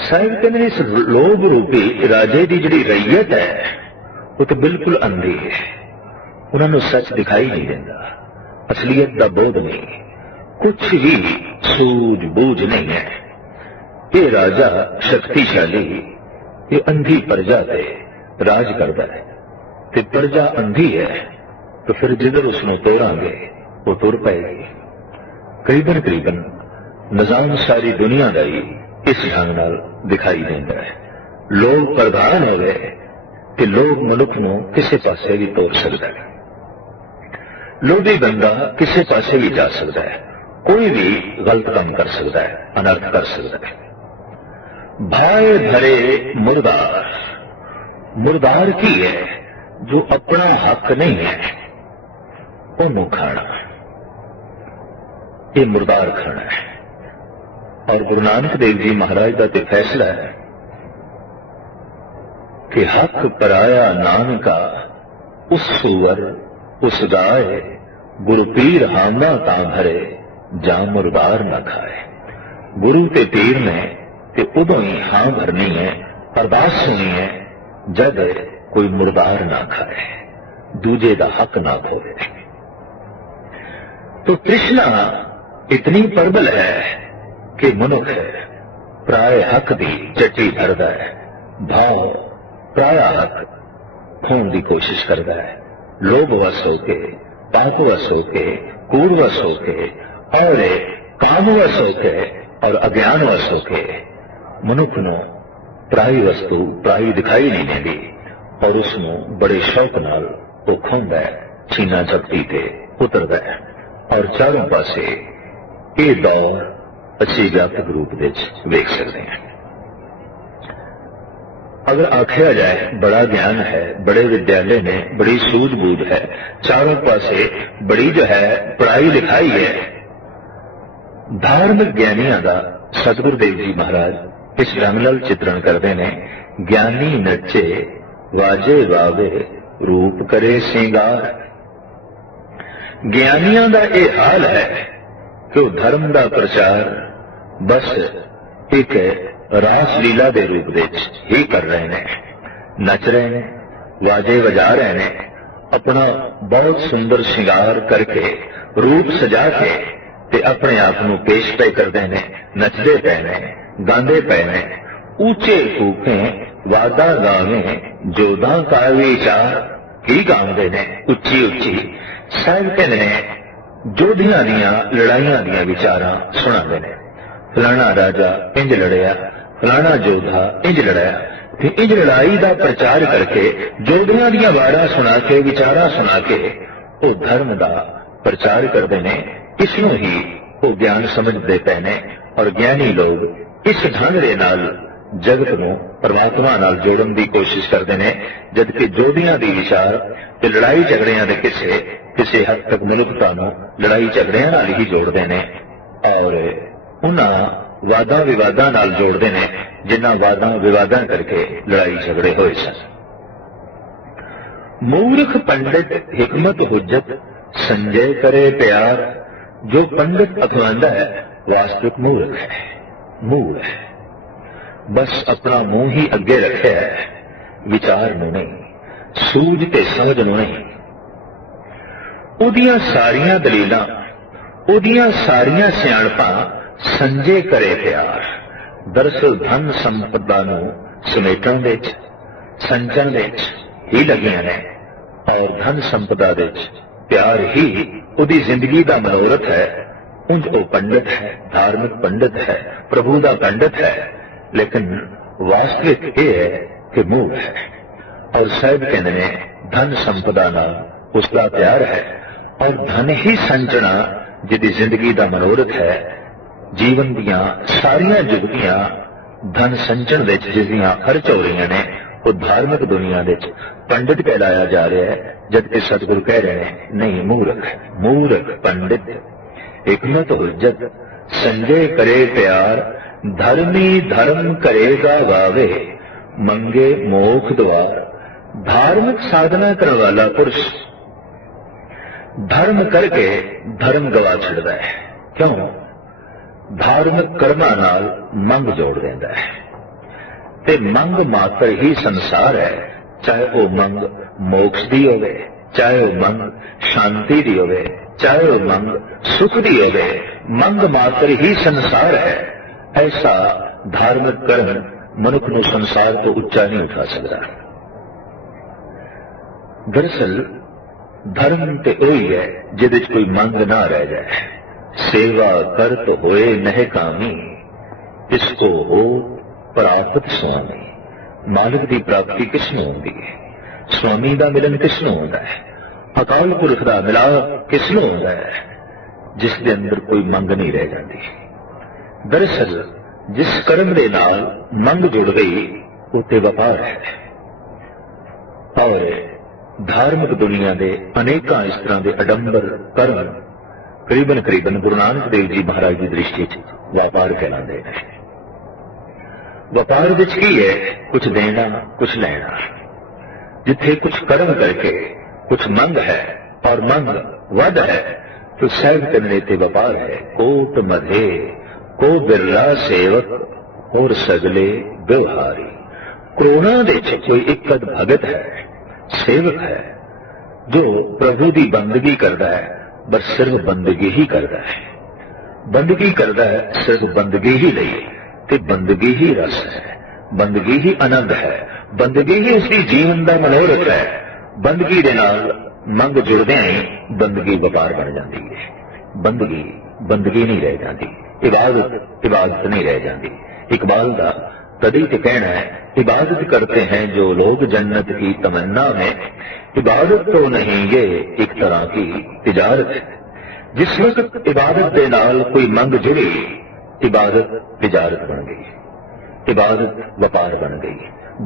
साहिब कहते इस लोभ रूपी राजे की जिहड़ी रैयत है वो तो बिल्कुल अंधी है, उन्होंने सच दिखाई नहीं देता, असलियत का बोध नहीं, कुछ भी सूझ-बूझ नहीं है। ये राजा शक्तिशाली ये अंधी प्रजा से राज करता है, ते प्रजा अंधी है तो फिर जिधर उसनों तोड़ांगे वो तुर पाएगी। करीबन करीबन निजाम सारी दुनिया का ही इस ढंग नाल दिखाई देता है। लोग प्रधान हो गए कि लोग मनुख नूं किसी पासे भी तोड़ सकता है। लोभी बंदा किसी पासे भी जा सकता है, कोई भी गलत काम कर सकता है, अनर्थ कर सकता है। भाए भरे मुर्दार, मुर्दार की है जो अपना हक नहीं है वो खाना, ये मुर्दार खाना है। और गुरु नानक देव जी महाराज का तो फैसला है कि हक पराया नानका उस सुअर उस गाय, गुरु पीर हामना ता भरे जा मुर्दार न खाए। गुरु के पीर ने ते उदों ही हां भरनी है, अरदास सुनी है जब कोई मुर्दार ना खाए, दूजे का हक ना खोए। तो तृष्णा इतनी प्रबल है कि मनुख प्राय हक भी चट्टी भरदा है, भाव प्राय हक खोने की कोशिश करता है। लोभ वश होके, पाप वश होके, कूड़ वश होके और काम वश होके और अज्ञान वश होके मनुख नूं प्राई वस्तु प्राई दिखाई नहीं देती और उसनों बड़े शौक नाल वो खोंदा है, छीना झपटी ते उतरदा है। और चारों पासे ये दौर अच्छी व्यापक रूप विच वेख सकते हैं। अगर आख्या जाए बड़ा ज्ञान है, बड़े विद्यालय ने, बड़ी सूझबूझ है, चारों पासे बड़ी जो है पढ़ाई लिखाई है, धार्मिक ज्ञानियों का सतगुरु देव जी महाराज इस ढंग नाल चित्रण करते हैं। ज्ञानी नचे वाजे वावे रूप करे सिंगार। ज्ञानियों का यह हाल है कि वह धर्म का प्रचार बस एक रास लीला के रूप ही कर रहे हैं, नच रहे हैं, वाजे वजा रहे हैं, अपना बहुत सुंदर श्रृंगार करके रूप सजा के ते अपने आप को पेश पे करते हैं, नचते पे ने, गांदे पे ने, ऊंचे फूके वादा गावे जोधा का विचार ही गांदे ने उच्ची उच्ची। साहिब कहते हैं जोधियां दियां लड़ाइयां दियां विचारां सुनाते ने, फलाना राजा इंज लड़िया, फलाना जोधा इंज लड़ाया, इंज लड़ाई का प्रचार करके जोधियां दियां वारां सुना के विचारां सुना के वो धर्म का प्रचार करते हैं। इसनों ही वो ज्ञान समझते पे ने और ज्ञानी लोग इस ढंग दे नाल जगत नूं परमात्मा नाल जोड़न की कोशिश करते हैं, जबकि जोधियां दी विचार ते लड़ाई झगड़ियां दे किसी हद तक मनुखता नूं लड़ाई झगड़ियां नाल ही जोड़ते हैं और उन्हां वादा विवादां नाल जोड़ते हैं जिन्हां वादा विवादां करके लड़ाई झगड़े होए सन। मूर्ख पंडित हिकमत हुज्जत संजय करे प्यार। जो पंडित अखवांदा है वास्तविक मूर्ख है, मूर्ख है, बस अपना मुंह ही अगे रखे है, विचार नूं नहीं, सूझ ते समझ नूं नहीं। उहदियां सारियां दलीलां, उहदियां सारियां सियाणपां संजय करे प्यार। दरअसल धन संपदा नूं समेटण दे विच, संचण दे विच ही लगियां ने और धन संपदा दे विच प्यार ही उहदी जिंदगी का मनोरथ है। उंज वो पंडित है, धार्मिक पंडित है, प्रभु का पंडित है, लेकिन वास्तविक ये है कि मूर्ख है। और साहिब कहते हैं धन संपदा नाल उसका प्यार है और धन ही संचना जिहदी जिंदगी का मनोरथ है। जीवन दियां सारियां जुगतियां ਧਨ ਸੰਚਣ ਵਿੱਚ ਜਿਸ ਦੀਆਂ ਖਰਚ ਹੋ ਰਹੀਆਂ ਨੇ ਉਹ ਧਾਰਮਿਕ ਦੁਨੀਆ ਵਿੱਚ ਪੰਡਿਤ ਕਹਿਲਾਇਆ ਜਾ ਰਿਹਾ ਹੈ, ਜਦਕਿ ਸਤਿਗੁਰੂ ਕਹਿ ਰਹੇ ਨੇ ਨਹੀਂ, ਮੂਰਖ ਪੰਡਿਤ। हिकमत हुज्जत संजय करे प्यार, धर्मी धर्म करेगा गावे, मंगे मोख द्वार। धार्मिक साधना करने वाला पुरुष धर्म करके धर्म गवा छड़दा है। क्यों? धार्मिक कर्मां नाल मंग जोड़ देंदा है ते मंग मात्र ही संसार है, चाहे वो मंग मोक्ष दी होवे, चाहे वो मंग शांति दी होवे, चाहे वो मंग सुख दी होवे, मंग मात्र ही संसार है। ऐसा धार्मिक कर्म मनुख नूं संसार तो उच्चा नहीं उठा सकता। दरअसल धर्म ते ओही है जिहदे च कोई मंग ना रह जाए। सेवा करत होए नह कामी, इसको हो प्राप्त स्वामी। मालिक की प्राप्ति किसनूं होंदी है? स्वामी का मिलन किसनूं होंदा है? अकाल पुरख का मिलाप किसनूं होंदा है? जिसके अंदर कोई मंग नहीं रह जाती। दरअसल जिस कर्म के नाल मंग जुड़ गई वो ते व्यापार है। और धार्मिक दुनिया के अनेकों इस तरह के अडंबर कर्म करीबन गुरु नानक देव जी महाराज की दृष्टि व्यापार कहलाते हैं। व्यापार विच की है? कुछ देना कुछ लेना। जिथे कुछ कर्म करके कुछ मंग है और मंग वध है तो सहज करने ते व्यापार है। कोट मधे को बिरला सेवक और सगले व्यवहारी। करोड़ों दे कोई एक अद भगत है, सेवक है, जो प्रभु की बंदगी करता है, बस सिर्फ बंदगी ही करता है। बंदगी करता है सिर्फ बंदगी ही नहीं, ते बंदगी ही रस है, बंदगी ही आनंद है, बंदगी ही उसकी जीवन का मनोरथ है। बंदगी दे नाल मंग जुड़दे ही बंदगी व्यापार बन जाती है। बंदगी नहीं रह जाती, इबादत नहीं रह जाती। इकबाल का तभी तो कहना है, इबादत करते हैं जो लोग जन्नत की तमन्ना में, इबादत तो नहीं ये एक तरह की तिजारत है। जिस वक्त इबादत के नाल कोई मंग जुड़ी, इबादत तिजारत बन गई, इबादत व्यापार बन गई,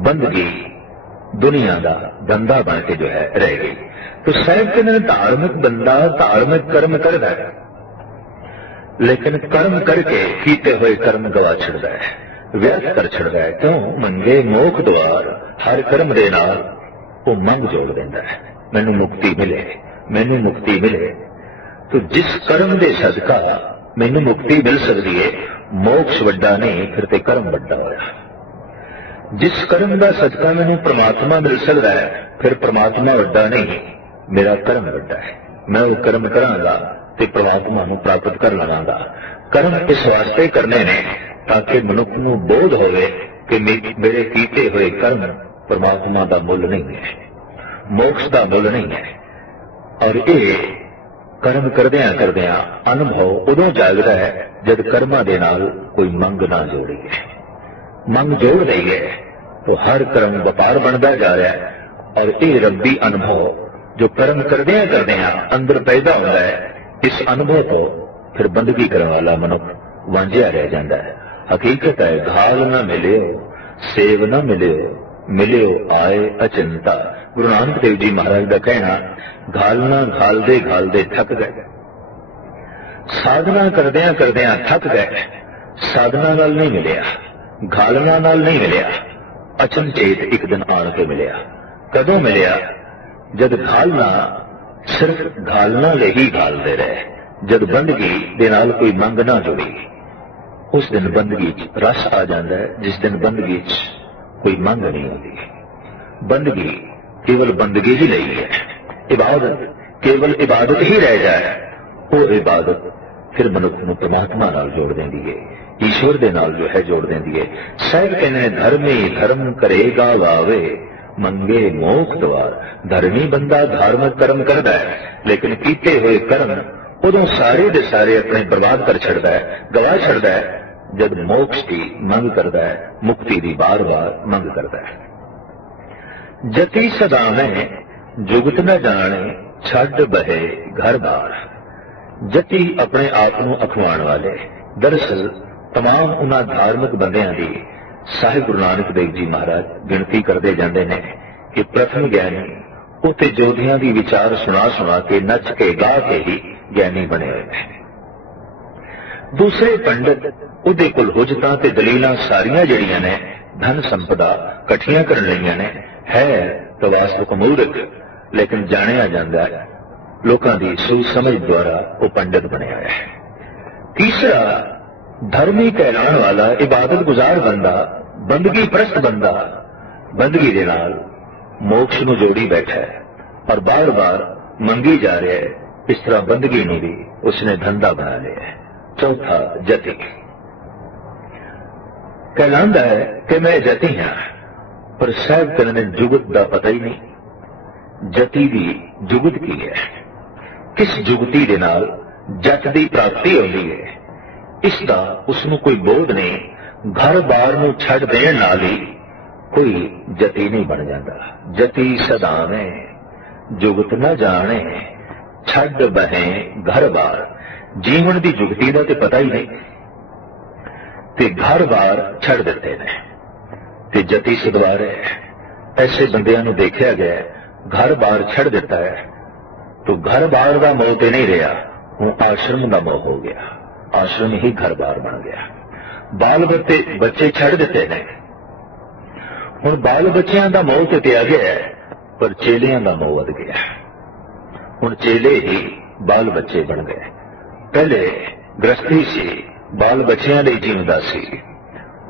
बंदगी दुनिया का बंदा बन के जो है रह गई। तो शायद कहने धार्मिक बंदा धार्मिक कर्म करता है, लेकिन कर्म करके कीते हुए कर्म गवा छड़ता है, व्यर्थ कर छड़ता है। क्यों? मंगे मोख द्वार। हर कर्म दे नाल वो मंग जोड़ देता है, मैनू मुक्ति मिले, मैनू मुक्ति मिले। तो जिस कर्म दे सदका मैनू मुक्ति मिल सकती है, मोक्ष वड्डा नहीं, फिर ते कर्म वड्डा होया। जिस कर्म का सदका मैनू परमात्मा मिल सकता है, फिर परमात्मा वड्डा नहीं, मेरा कर्म वड्डा है। मैं वो कर्म करांगा ते परमात्मा नू प्राप्त कर लवांगा। कर्म इस वास्ते करने ने ताकि मनुख नू बोध होवे कि मेरे कीते हुए कर्म परमात्मा का मुल नहीं है, मोक्ष का मुल नहीं है। और ये कर्म करदियां करदियां अनुभव उदों जागदा है जब कर्मां दे नाल कोई मंग ना जोड़ीए। मंग जोड़ दईए तो हर कर्म व्यापार बनता जा रहा है। और ये रब्बी अनुभव जो कर्म करदियां करदियां अंदर पैदा होता है, इस अनुभव तो फिर बंदगी करने वाला मनुख वांझिया रह जाता है। हकीकत है, घाल न मिलियो सेव न मिलियो, मिलियो आए अचिंता। गुरु नानक देव जी महाराज का कहना, घालना घालदे थक गए, साधना करदियां करदियां थक गए, साधना नाल नहीं मिलिया, घालना नाल नहीं मिलिया, अचनचेत एक दिन आण के मिलिया। कदों मिलिया? जद घालना सिर्फ घालना ले ही घालते रहे, जद बंदगी दे नाल कोई मंग ना जुड़ी, उस दिन बंदगी रस आ जाता है। जिस दिन बंदगी कोई मंग नहीं होती, बंदगी केवल बंदगी ही नहीं है, इबादत केवल इबादत ही रह जाए, वो इबादत फिर मनुख को परमात्मा नाल जोड़ देंदी है, ईश्वर दे नाल जो है जोड़ देंदी है। शायद कहने धर्मी धर्म करेगा गावे, मंगे मोख द्वार। धर्मी बंदा धार्मिक कर्म करता है, लेकिन कीते हुए कर्म उदों सारे दे सारे अपने बर्बाद कर छड़ता है, गवा छड़ता है, जब मोक्ष की मंग करता है, मुक्ति की बार बार मंग करता है। जति सदा में जुगत न जाने, छड़ बहे घर बार। जति अपने आप को अखवाण वाले। दरअसल तमाम उन्हां धार्मिक बंदियां दी ਸਾਹਿਬ ਗੁਰੂ ਨਾਨਕ ਦੇਵ ਜੀ ਮਹਾਰਾਜ ਗਿਣਤੀ ਕਰਦੇ ਜਾਂਦੇ ਨੇ ਕਿ ਪ੍ਰਥਮ ਗਿਆਨੀ ਉਹ ਤੇ ਜੋਧਿਆਂ ਦੀ ਵਿਚਾਰ ਸੁਣਾ ਕੇ ਨੱਚ ਕੇ ਗਾ ਕੇ ਹੀ ਗਿਆਨੀ ਬਣੇ ਹੋਏ ਨੇ। ਦੂਸਰੇ ਪੰਡਤ ਉਹਦੇ ਕੋਲ ਹੁਜਤਾਂ ਤੇ ਦਲੀਲਾਂ ਸਾਰੀਆਂ ਜਿਹੜੀਆਂ ਨੇ ਧਨ ਸੰਪਦਾ ਇਕੱਠੀਆਂ ਕਰਨ ਲਈਆਂ ਨੇ, ਹੈ ਤਵਾਸਤਕ ਮੂਰਖ, ਲੇਕਿਨ ਜਾਣਿਆ ਜਾਂਦਾ ਹੈ ਲੋਕਾਂ ਦੀ ਸੂਝ ਸਮਝ ਦੁਆਰਾ ਉਹ ਪੰਡਤ ਬਣਿਆ ਹੋਇਆ ਹੈ। ਤੀਸਰਾ ਧਰਮੀ ਕਹਿਲਾਉਣ ਵਾਲਾ, ਇਬਾਦਤ ਗੁਜ਼ਾਰ ਬੰਦਾ, ਬੰਦਗੀ ਪ੍ਰਸਤ ਬੰਦਾ, ਬੰਦਗੀ ਦੇ ਨਾਲ ਮੋਕਸ਼ ਨੂੰ ਜੋੜੀ ਬੈਠਾ ਹੈ ਔਰ ਬਾਰ-ਬਾਰ ਮੰਗੀ ਜਾ ਰਿਹਾ ਹੈ। ਇਸ ਤਰ੍ਹਾਂ ਬੰਦਗੀ ਨੂੰ ਵੀ ਉਸਨੇ ਧੰਦਾ ਬਣਾ ਲਿਆ ਹੈ। ਚੌਥਾ ਜਤੀ, ਕਹਿਲਾਉਂਦਾ ਹੈ ਕਿ ਮੈਂ ਜਤੀ ਹਾਂ, ਪਰ ਸਾਹਿਬ ਕਹਿੰਦੇ ਨੇ ਜੁਗਤ ਦਾ ਪਤਾ ਹੀ ਨਹੀਂ। ਜਤੀ ਦੀ ਜੁਗਤ ਕੀ ਹੈ, ਕਿਸ ਜੁਗਤੀ ਦੇ ਨਾਲ ਜਤ ਦੀ ਪ੍ਰਾਪਤੀ ਹੁੰਦੀ ਹੈ, ਇਸ ਦਾ ਉਸ ਨੂੰ ਕੋਈ ਬੋਧ ਨਹੀਂ। ਘਰ-ਬਾਰ ਨੂੰ ਛੱਡ ਦੇਣ ਨਾਲ ਹੀ ਕੋਈ ਜਤੀ ਨਹੀਂ ਬਣ ਜਾਂਦਾ। ਜਤੀ ਸਦਾਵੇਂ ਜੁਗਤ ਨਾ ਜਾਣੇ, ਛੱਡ ਬਹੇ ਘਰ-ਬਾਰ। ਜੀਵਨ ਦੀ ਜੁਗਤੀ ਦਾ ਤੇ ਪਤਾ ਹੀ ਨਹੀਂ ਤੇ ਘਰ-ਬਾਰ ਛੱਡ ਦਿੱਤੇ ਨੇ ਤੇ ਜਤੀ ਸਦਵਾਰੇ। ਐਸੇ ਬੰਦਿਆਂ ਨੂੰ ਦੇਖਿਆ ਗਿਆ ਘਰ-ਬਾਰ ਛੱਡ ਦਿੱਤਾ ਹੈ तो घर-बार ਦਾ ਮੋਹ ਤੇ ਨਹੀਂ ਰਿਹਾ, ਹੁਣ ਆਸ਼ਰਮ ਦਾ ਮੋਹ ਹੋ ਗਿਆ। ਆਸ਼ਰਮ ਹੀ ਘਰ-ਬਾਰ ਬਣ ਗਿਆ। ਬਾਲ ਬੱਚੇ ਛੱਡ ਦਿੱਤੇ ਨੇ, ਹੁਣ ਬਾਲ ਬੱਚਿਆਂ ਦਾ ਮੋਹ ਤੇ ਤਿਆ ਗਿਆ, ਪਰ ਚੇਲਿਆਂ ਦਾ ਮੋਹ ਵਧ ਗਿਆ। ਹੁਣ ਚੇਲੇ ਹੀ ਬਾਲ ਬੱਚੇ ਬਣ ਗਏ। ਪਹਿਲੇ ਗ੍ਰਸਤੀ ਸੀ, ਬਾਲ ਬੱਚਿਆਂ ਲਈ ਜੀਵਦਾ ਸੀ,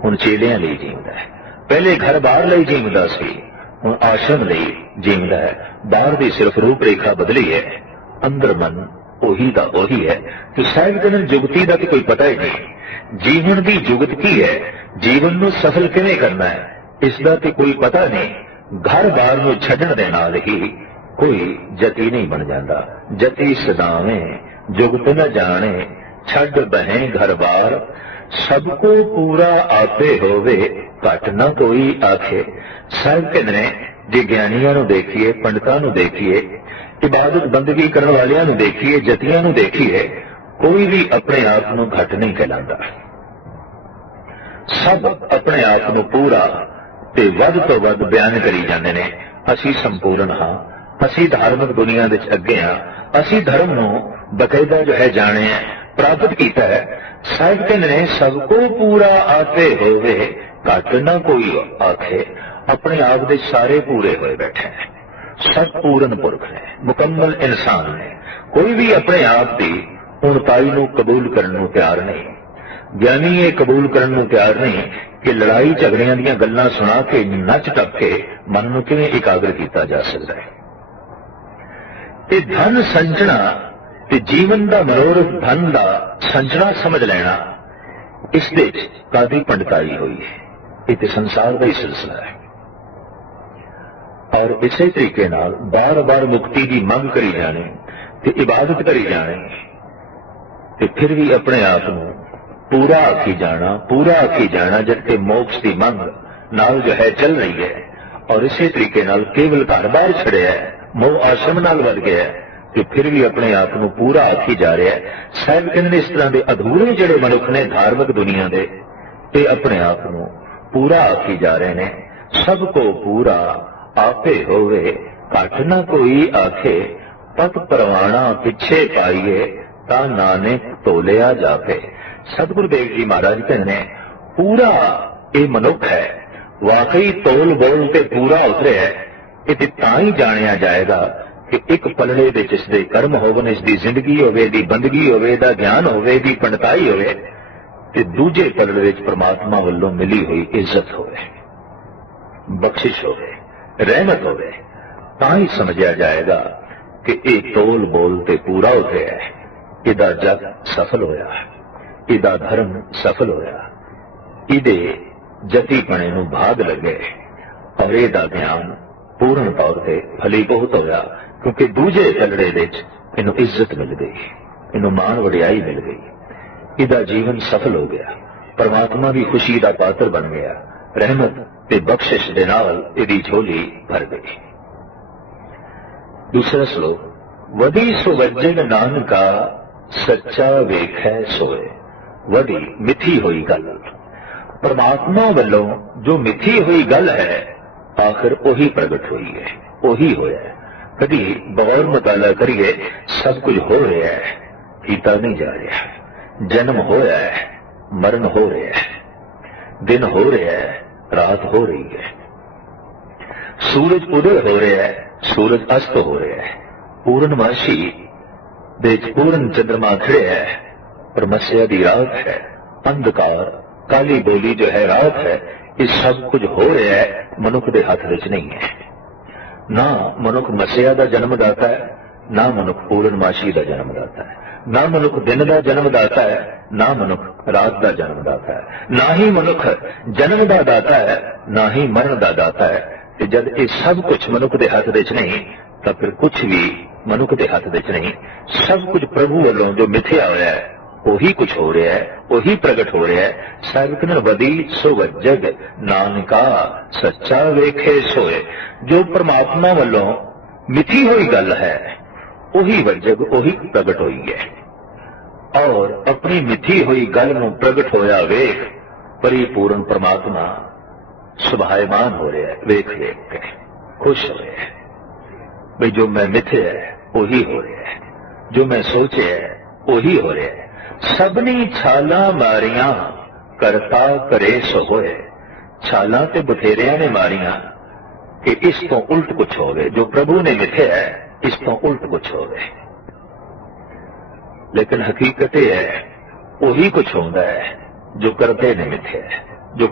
ਹੁਣ ਚੇਲਿਆਂ ਲਈ ਜੀਵਦਾ ਹੈ। ਪਹਿਲੇ ਘਰ-ਬਾਰ ਲਈ ਜੀਵਦਾ ਸੀ, ਹੁਣ ਆਸ਼ਰਮ ਲਈ ਜੀਵਦਾ ਹੈ। ਬਾਹਰ ਦੀ ਸਿਰਫ ਰੂਪ ਰੇਖਾ ਬਦਲੀ ਹੈ, ਅੰਦਰ ਮਨ ਉਹੀ ਦਾ ਉਹੀ ਹੈ। ਤੇ ਸਾਹਿਬ ਕਹਿੰਦੇ ਜੁਗਤੀ ਦਾ ਤੇ ਕੋਈ ਪਤਾ ਹੀ ਨਹੀਂ। ਜੀਵਨ ਦੀ ਜੁਗਤ ਕੀ ਹੈ, ਜੀਵਨ ਨੂੰ ਸਫਲ ਕਿਵੇਂ ਕਰਨਾ ਹੈ, ਇਸ ਦਾ ਤੇ ਕੋਈ ਪਤਾ ਨਹੀਂ। ਘਰ-ਬਾਰ ਨੂੰ ਛੱਡਣ ਦੇ ਨਾਲ ਹੀ ਕੋਈ ਜਤੀ ਨਹੀਂ ਬਣ ਜਾਂਦਾ। ਜਤੀ ਸਦਾਵੇਂ ਜੁਗਤ न जाने, छड़ बहें घर-बार। सबको पूरा आपे होवे, घट न कोई आखे। ਸਾਹਿਬ ਕਹਿੰਦੇ ਨੇ ਜੇ ਗਿਆਨੀਆਂ ਨੂੰ ਦੇਖੀਏ, ਪੰਡਤਾਂ ਨੂੰ ਦੇਖੀਏ, ਇਬਾਦਤ ਬੰਦਗੀ ਕਰਨ ਵਾਲਿਆਂ ਨੂੰ ਦੇਖੀਏ, ਜਤੀਆਂ ਨੂੰ ਦੇਖੀਏ, ਕੋਈ ਵੀ ਆਪਣੇ ਆਪ ਨੂੰ ਘੱਟ ਨਹੀਂ ਕਹਿਲਾਉਂਦਾ। ਸਭ ਆਪਣੇ ਆਪ ਨੂੰ ਪੂਰਾ ਤੇ ਵੱਧ ਤੋਂ ਵੱਧ ਬਿਆਨ ਕਰੀ ਜਾਂਦੇ ਨੇ, ਅਸੀਂ ਸੰਪੂਰਨ ਹਾਂ, ਅਸੀਂ ਧਾਰਮਿਕ ਦੁਨੀਆ ਵਿੱਚ ਅੱਗੇ ਹਾਂ, ਅਸੀਂ ਧਰਮ ਨੂੰ ਬਕਾਇਦਾ ਜੋ ਹੈ ਜਾਣਿਆ, ਪ੍ਰਾਪਤ ਕੀਤਾ ਹੈ। ਸਾਹਿਬ ਕਹਿੰਦੇ ਨੇ ਸਭ ਕੋ ਪੂਰਾ ਆਤੇ ਹੋਵੇ, ਘੱਟ ਨਾ ਕੋਈ ਆਖੇ। ਆਪਣੇ ਆਪ ਦੇ ਸਾਰੇ ਪੂਰੇ ਹੋਏ ਬੈਠੇ ਨੇ, ਸਭ ਪੂਰਨ ਪੁਰਖ ਨੇ, ਮੁਕੰਮਲ ਇਨਸਾਨ ਨੇ। ਕੋਈ ਵੀ ਆਪਣੇ ਆਪ ਦੀ ਉਣਤਾਈ ਨੂੰ ਕਬੂਲ ਕਰਨ ਨੂੰ ਤਿਆਰ ਨਹੀਂ। ਗਿਆਨੀ ਇਹ ਕਬੂਲ ਕਰਨ ਨੂੰ ਤਿਆਰ ਨਹੀਂ ਕਿ ਲੜਾਈ ਝਗੜਿਆਂ ਦੀਆਂ ਗੱਲਾਂ ਸੁਣਾ ਕੇ ਨੱਚ ਟੱਪ ਕੇ ਮਨ ਨੂੰ ਕਿਵੇਂ ਇਕਾਗਰ ਕੀਤਾ ਜਾ ਸਕਦਾ ਹੈ। ਤੇ ਧਨ ਸੰਚਣਾ ਤੇ ਜੀਵਨ ਦਾ ਮਨੋਰਥ ਧਨ ਦਾ ਸੰਚਣਾ ਸਮਝ ਲੈਣਾ, ਇਸ ਦੇ ਵਿੱਚ ਕਾਦੀ ਪੰਡਤਾਈ ਹੋਈ ਹੈ। ਇਹ ਤੇ ਸੰਸਾਰ ਦਾ ਹੀ ਸਿਲਸਿਲਾ ਹੈ। ਔਰ ਇਸੇ ਤਰੀਕੇ ਨਾਲ ਬਾਰ-ਬਾਰ ਮੁਕਤੀ ਦੀ ਮੰਗ ਕਰੀ ਜਾਣੀ ਤੇ ਇਬਾਦਤ ਕਰੀ ਜਾਣੀ ਤੇ ਫਿਰ ਵੀ ਆਪਣੇ ਆਪ ਨੂੰ ਪੂਰਾ ਆਖੀ ਜਾਣਾ ਜਦ ਕਿ ਮੋਕਸ਼ ਦੀ ਮੰਗ ਨਾਲ ਜੋ ਹੈ ਚੱਲ ਰਹੀ ਹੈ। ਔਰ ਇਸੇ ਤਰੀਕੇ ਨਾਲ ਕੇਵਲ ਘਰ-ਬਾਰ ਛੜਿਆ, ਮੋਹ ਆਸ਼ਰਮ ਨਾਲ ਵੱਧ ਗਿਆ ਤੇ ਫਿਰ ਵੀ ਆਪਣੇ ਆਪ ਨੂੰ ਪੂਰਾ ਆਖੀ ਜਾ ਰਿਹਾ। ਸਾਹਿਬ ਕਹਿੰਦੇ ਨੇ ਇਸ ਤਰ੍ਹਾਂ ਦੇ ਅਧੂਰੇ ਜਿਹੜੇ ਮਨੁੱਖ ਨੇ ਧਾਰਮਿਕ ਦੁਨੀਆ ਦੇ, ਇਹ ਆਪਣੇ ਆਪ ਨੂੰ ਪੂਰਾ ਆਖੀ ਜਾ ਰਹੇ ਨੇ। ਸਭ ਕੋ ਪੂਰਾ आपे होवे, घट न कोई आखे। पत परवाना पिछे पाइए, ता नानक तोलिया जापे। सतगुरु देव जी महाराज कहते हैं पूरा ये मनुख है, वाकई तोल बोल के पूरा उतरे है। ये तां ही जानिया जाएगा कि एक पलड़े विच इसदे कर्म होवन, इसदी जिंदगी होवे, दी बंदगी होवे, दा ज्ञान होवे, दी पंडिताई होवे ते दूजे पलड़े विच परमात्मा वल्लों मिली हुई इज्जत होवे, बख्शिश होवे, रहमत होवे। तां ही समझिया जाएगा कि यह तोल बोल ते पूरा उतरिया है, इहदा जग सफल होया, इहदा धर्म सफल होया, इहदे जतीपणे नूं भाग लगे और इहदा ज्ञान पूर्ण तौर ते फलीभूत होया। क्योंकि दूजे पलड़े विच इहनूं इज्जत मिल गई, इहनूं मान वडियाई मिल गई, इहदा जीवन सफल हो गया, परमात्मा की खुशी का पात्र बन गया, रहमत ते बख्शिश दे नाल इहदी झोली भर गई। दूसरा श्लोक, वधी सुवज्जन नानका सच्चा वेखै सोए। वधी मिथी हुई गल, परमात्मा वालों जो मिथी हुई गल है आखिर उही प्रगट हुई है, उही होया है। कभी गौर मुताला करिए, सब कुछ हो रहा है, कीता नहीं जा रहा। जन्म होया है, मरण हो रहा है, दिन हो रहा है, रात हो रही है, सूरज उदय हो रहा है, सूरज अस्त हो रहा है, पूर्णमासी दे पूर्ण चंद्रमा खड़े है, पर मस्या दी रात है, अंधकार काली बोली जो है रात है। ये सब कुछ हो रहा है, मनुख के हाथ विच नहीं है। ना मनुख मसीहा का जन्मदाता है, ना मनुख पूर्णमासी का जन्मदाता है, ना मनुख दिन का जन्मदाता है, ना मनुख रात का जन्मदाता है, ना ही मनुख जन्म का दाता है, ना ही मरण का दाता है। ते जब ये सब कुछ मनुख के हाथ विच नहीं, तो फिर कुछ भी मनुख के हाथ विच नहीं। सब कुछ प्रभु वालों जो मिथ्या होया है वही कुछ हो रहा है, वही प्रगट हो रहा है। साबित न वदी सो वजग नानका सच्चा वेखे सोए। जो परमात्मा वालों मिथी हुई गल है वही वजग वही प्रगट हुई है। और अपनी मिथी हुई गल नूं प्रगट होया वेख परिपूर्ण परमात्मा सुभायमान हो रहा है। वेख वेख के खुश हो रहा है भाई जो मैं मिथे है वही हो रहा है, जो मैं सोचे है वही हो रहा है। सबनी छाला मारियां करता करे सो होए। छाला ते बथेरिया ने मारियां कि इस तो उल्ट कुछ हो गए। जो प्रभु ने मिथे है इस तो उल्ट कुछ हो गए। लेकिन हकीकत यह है वही कुछ होता है जो करते ने मिथे है, जो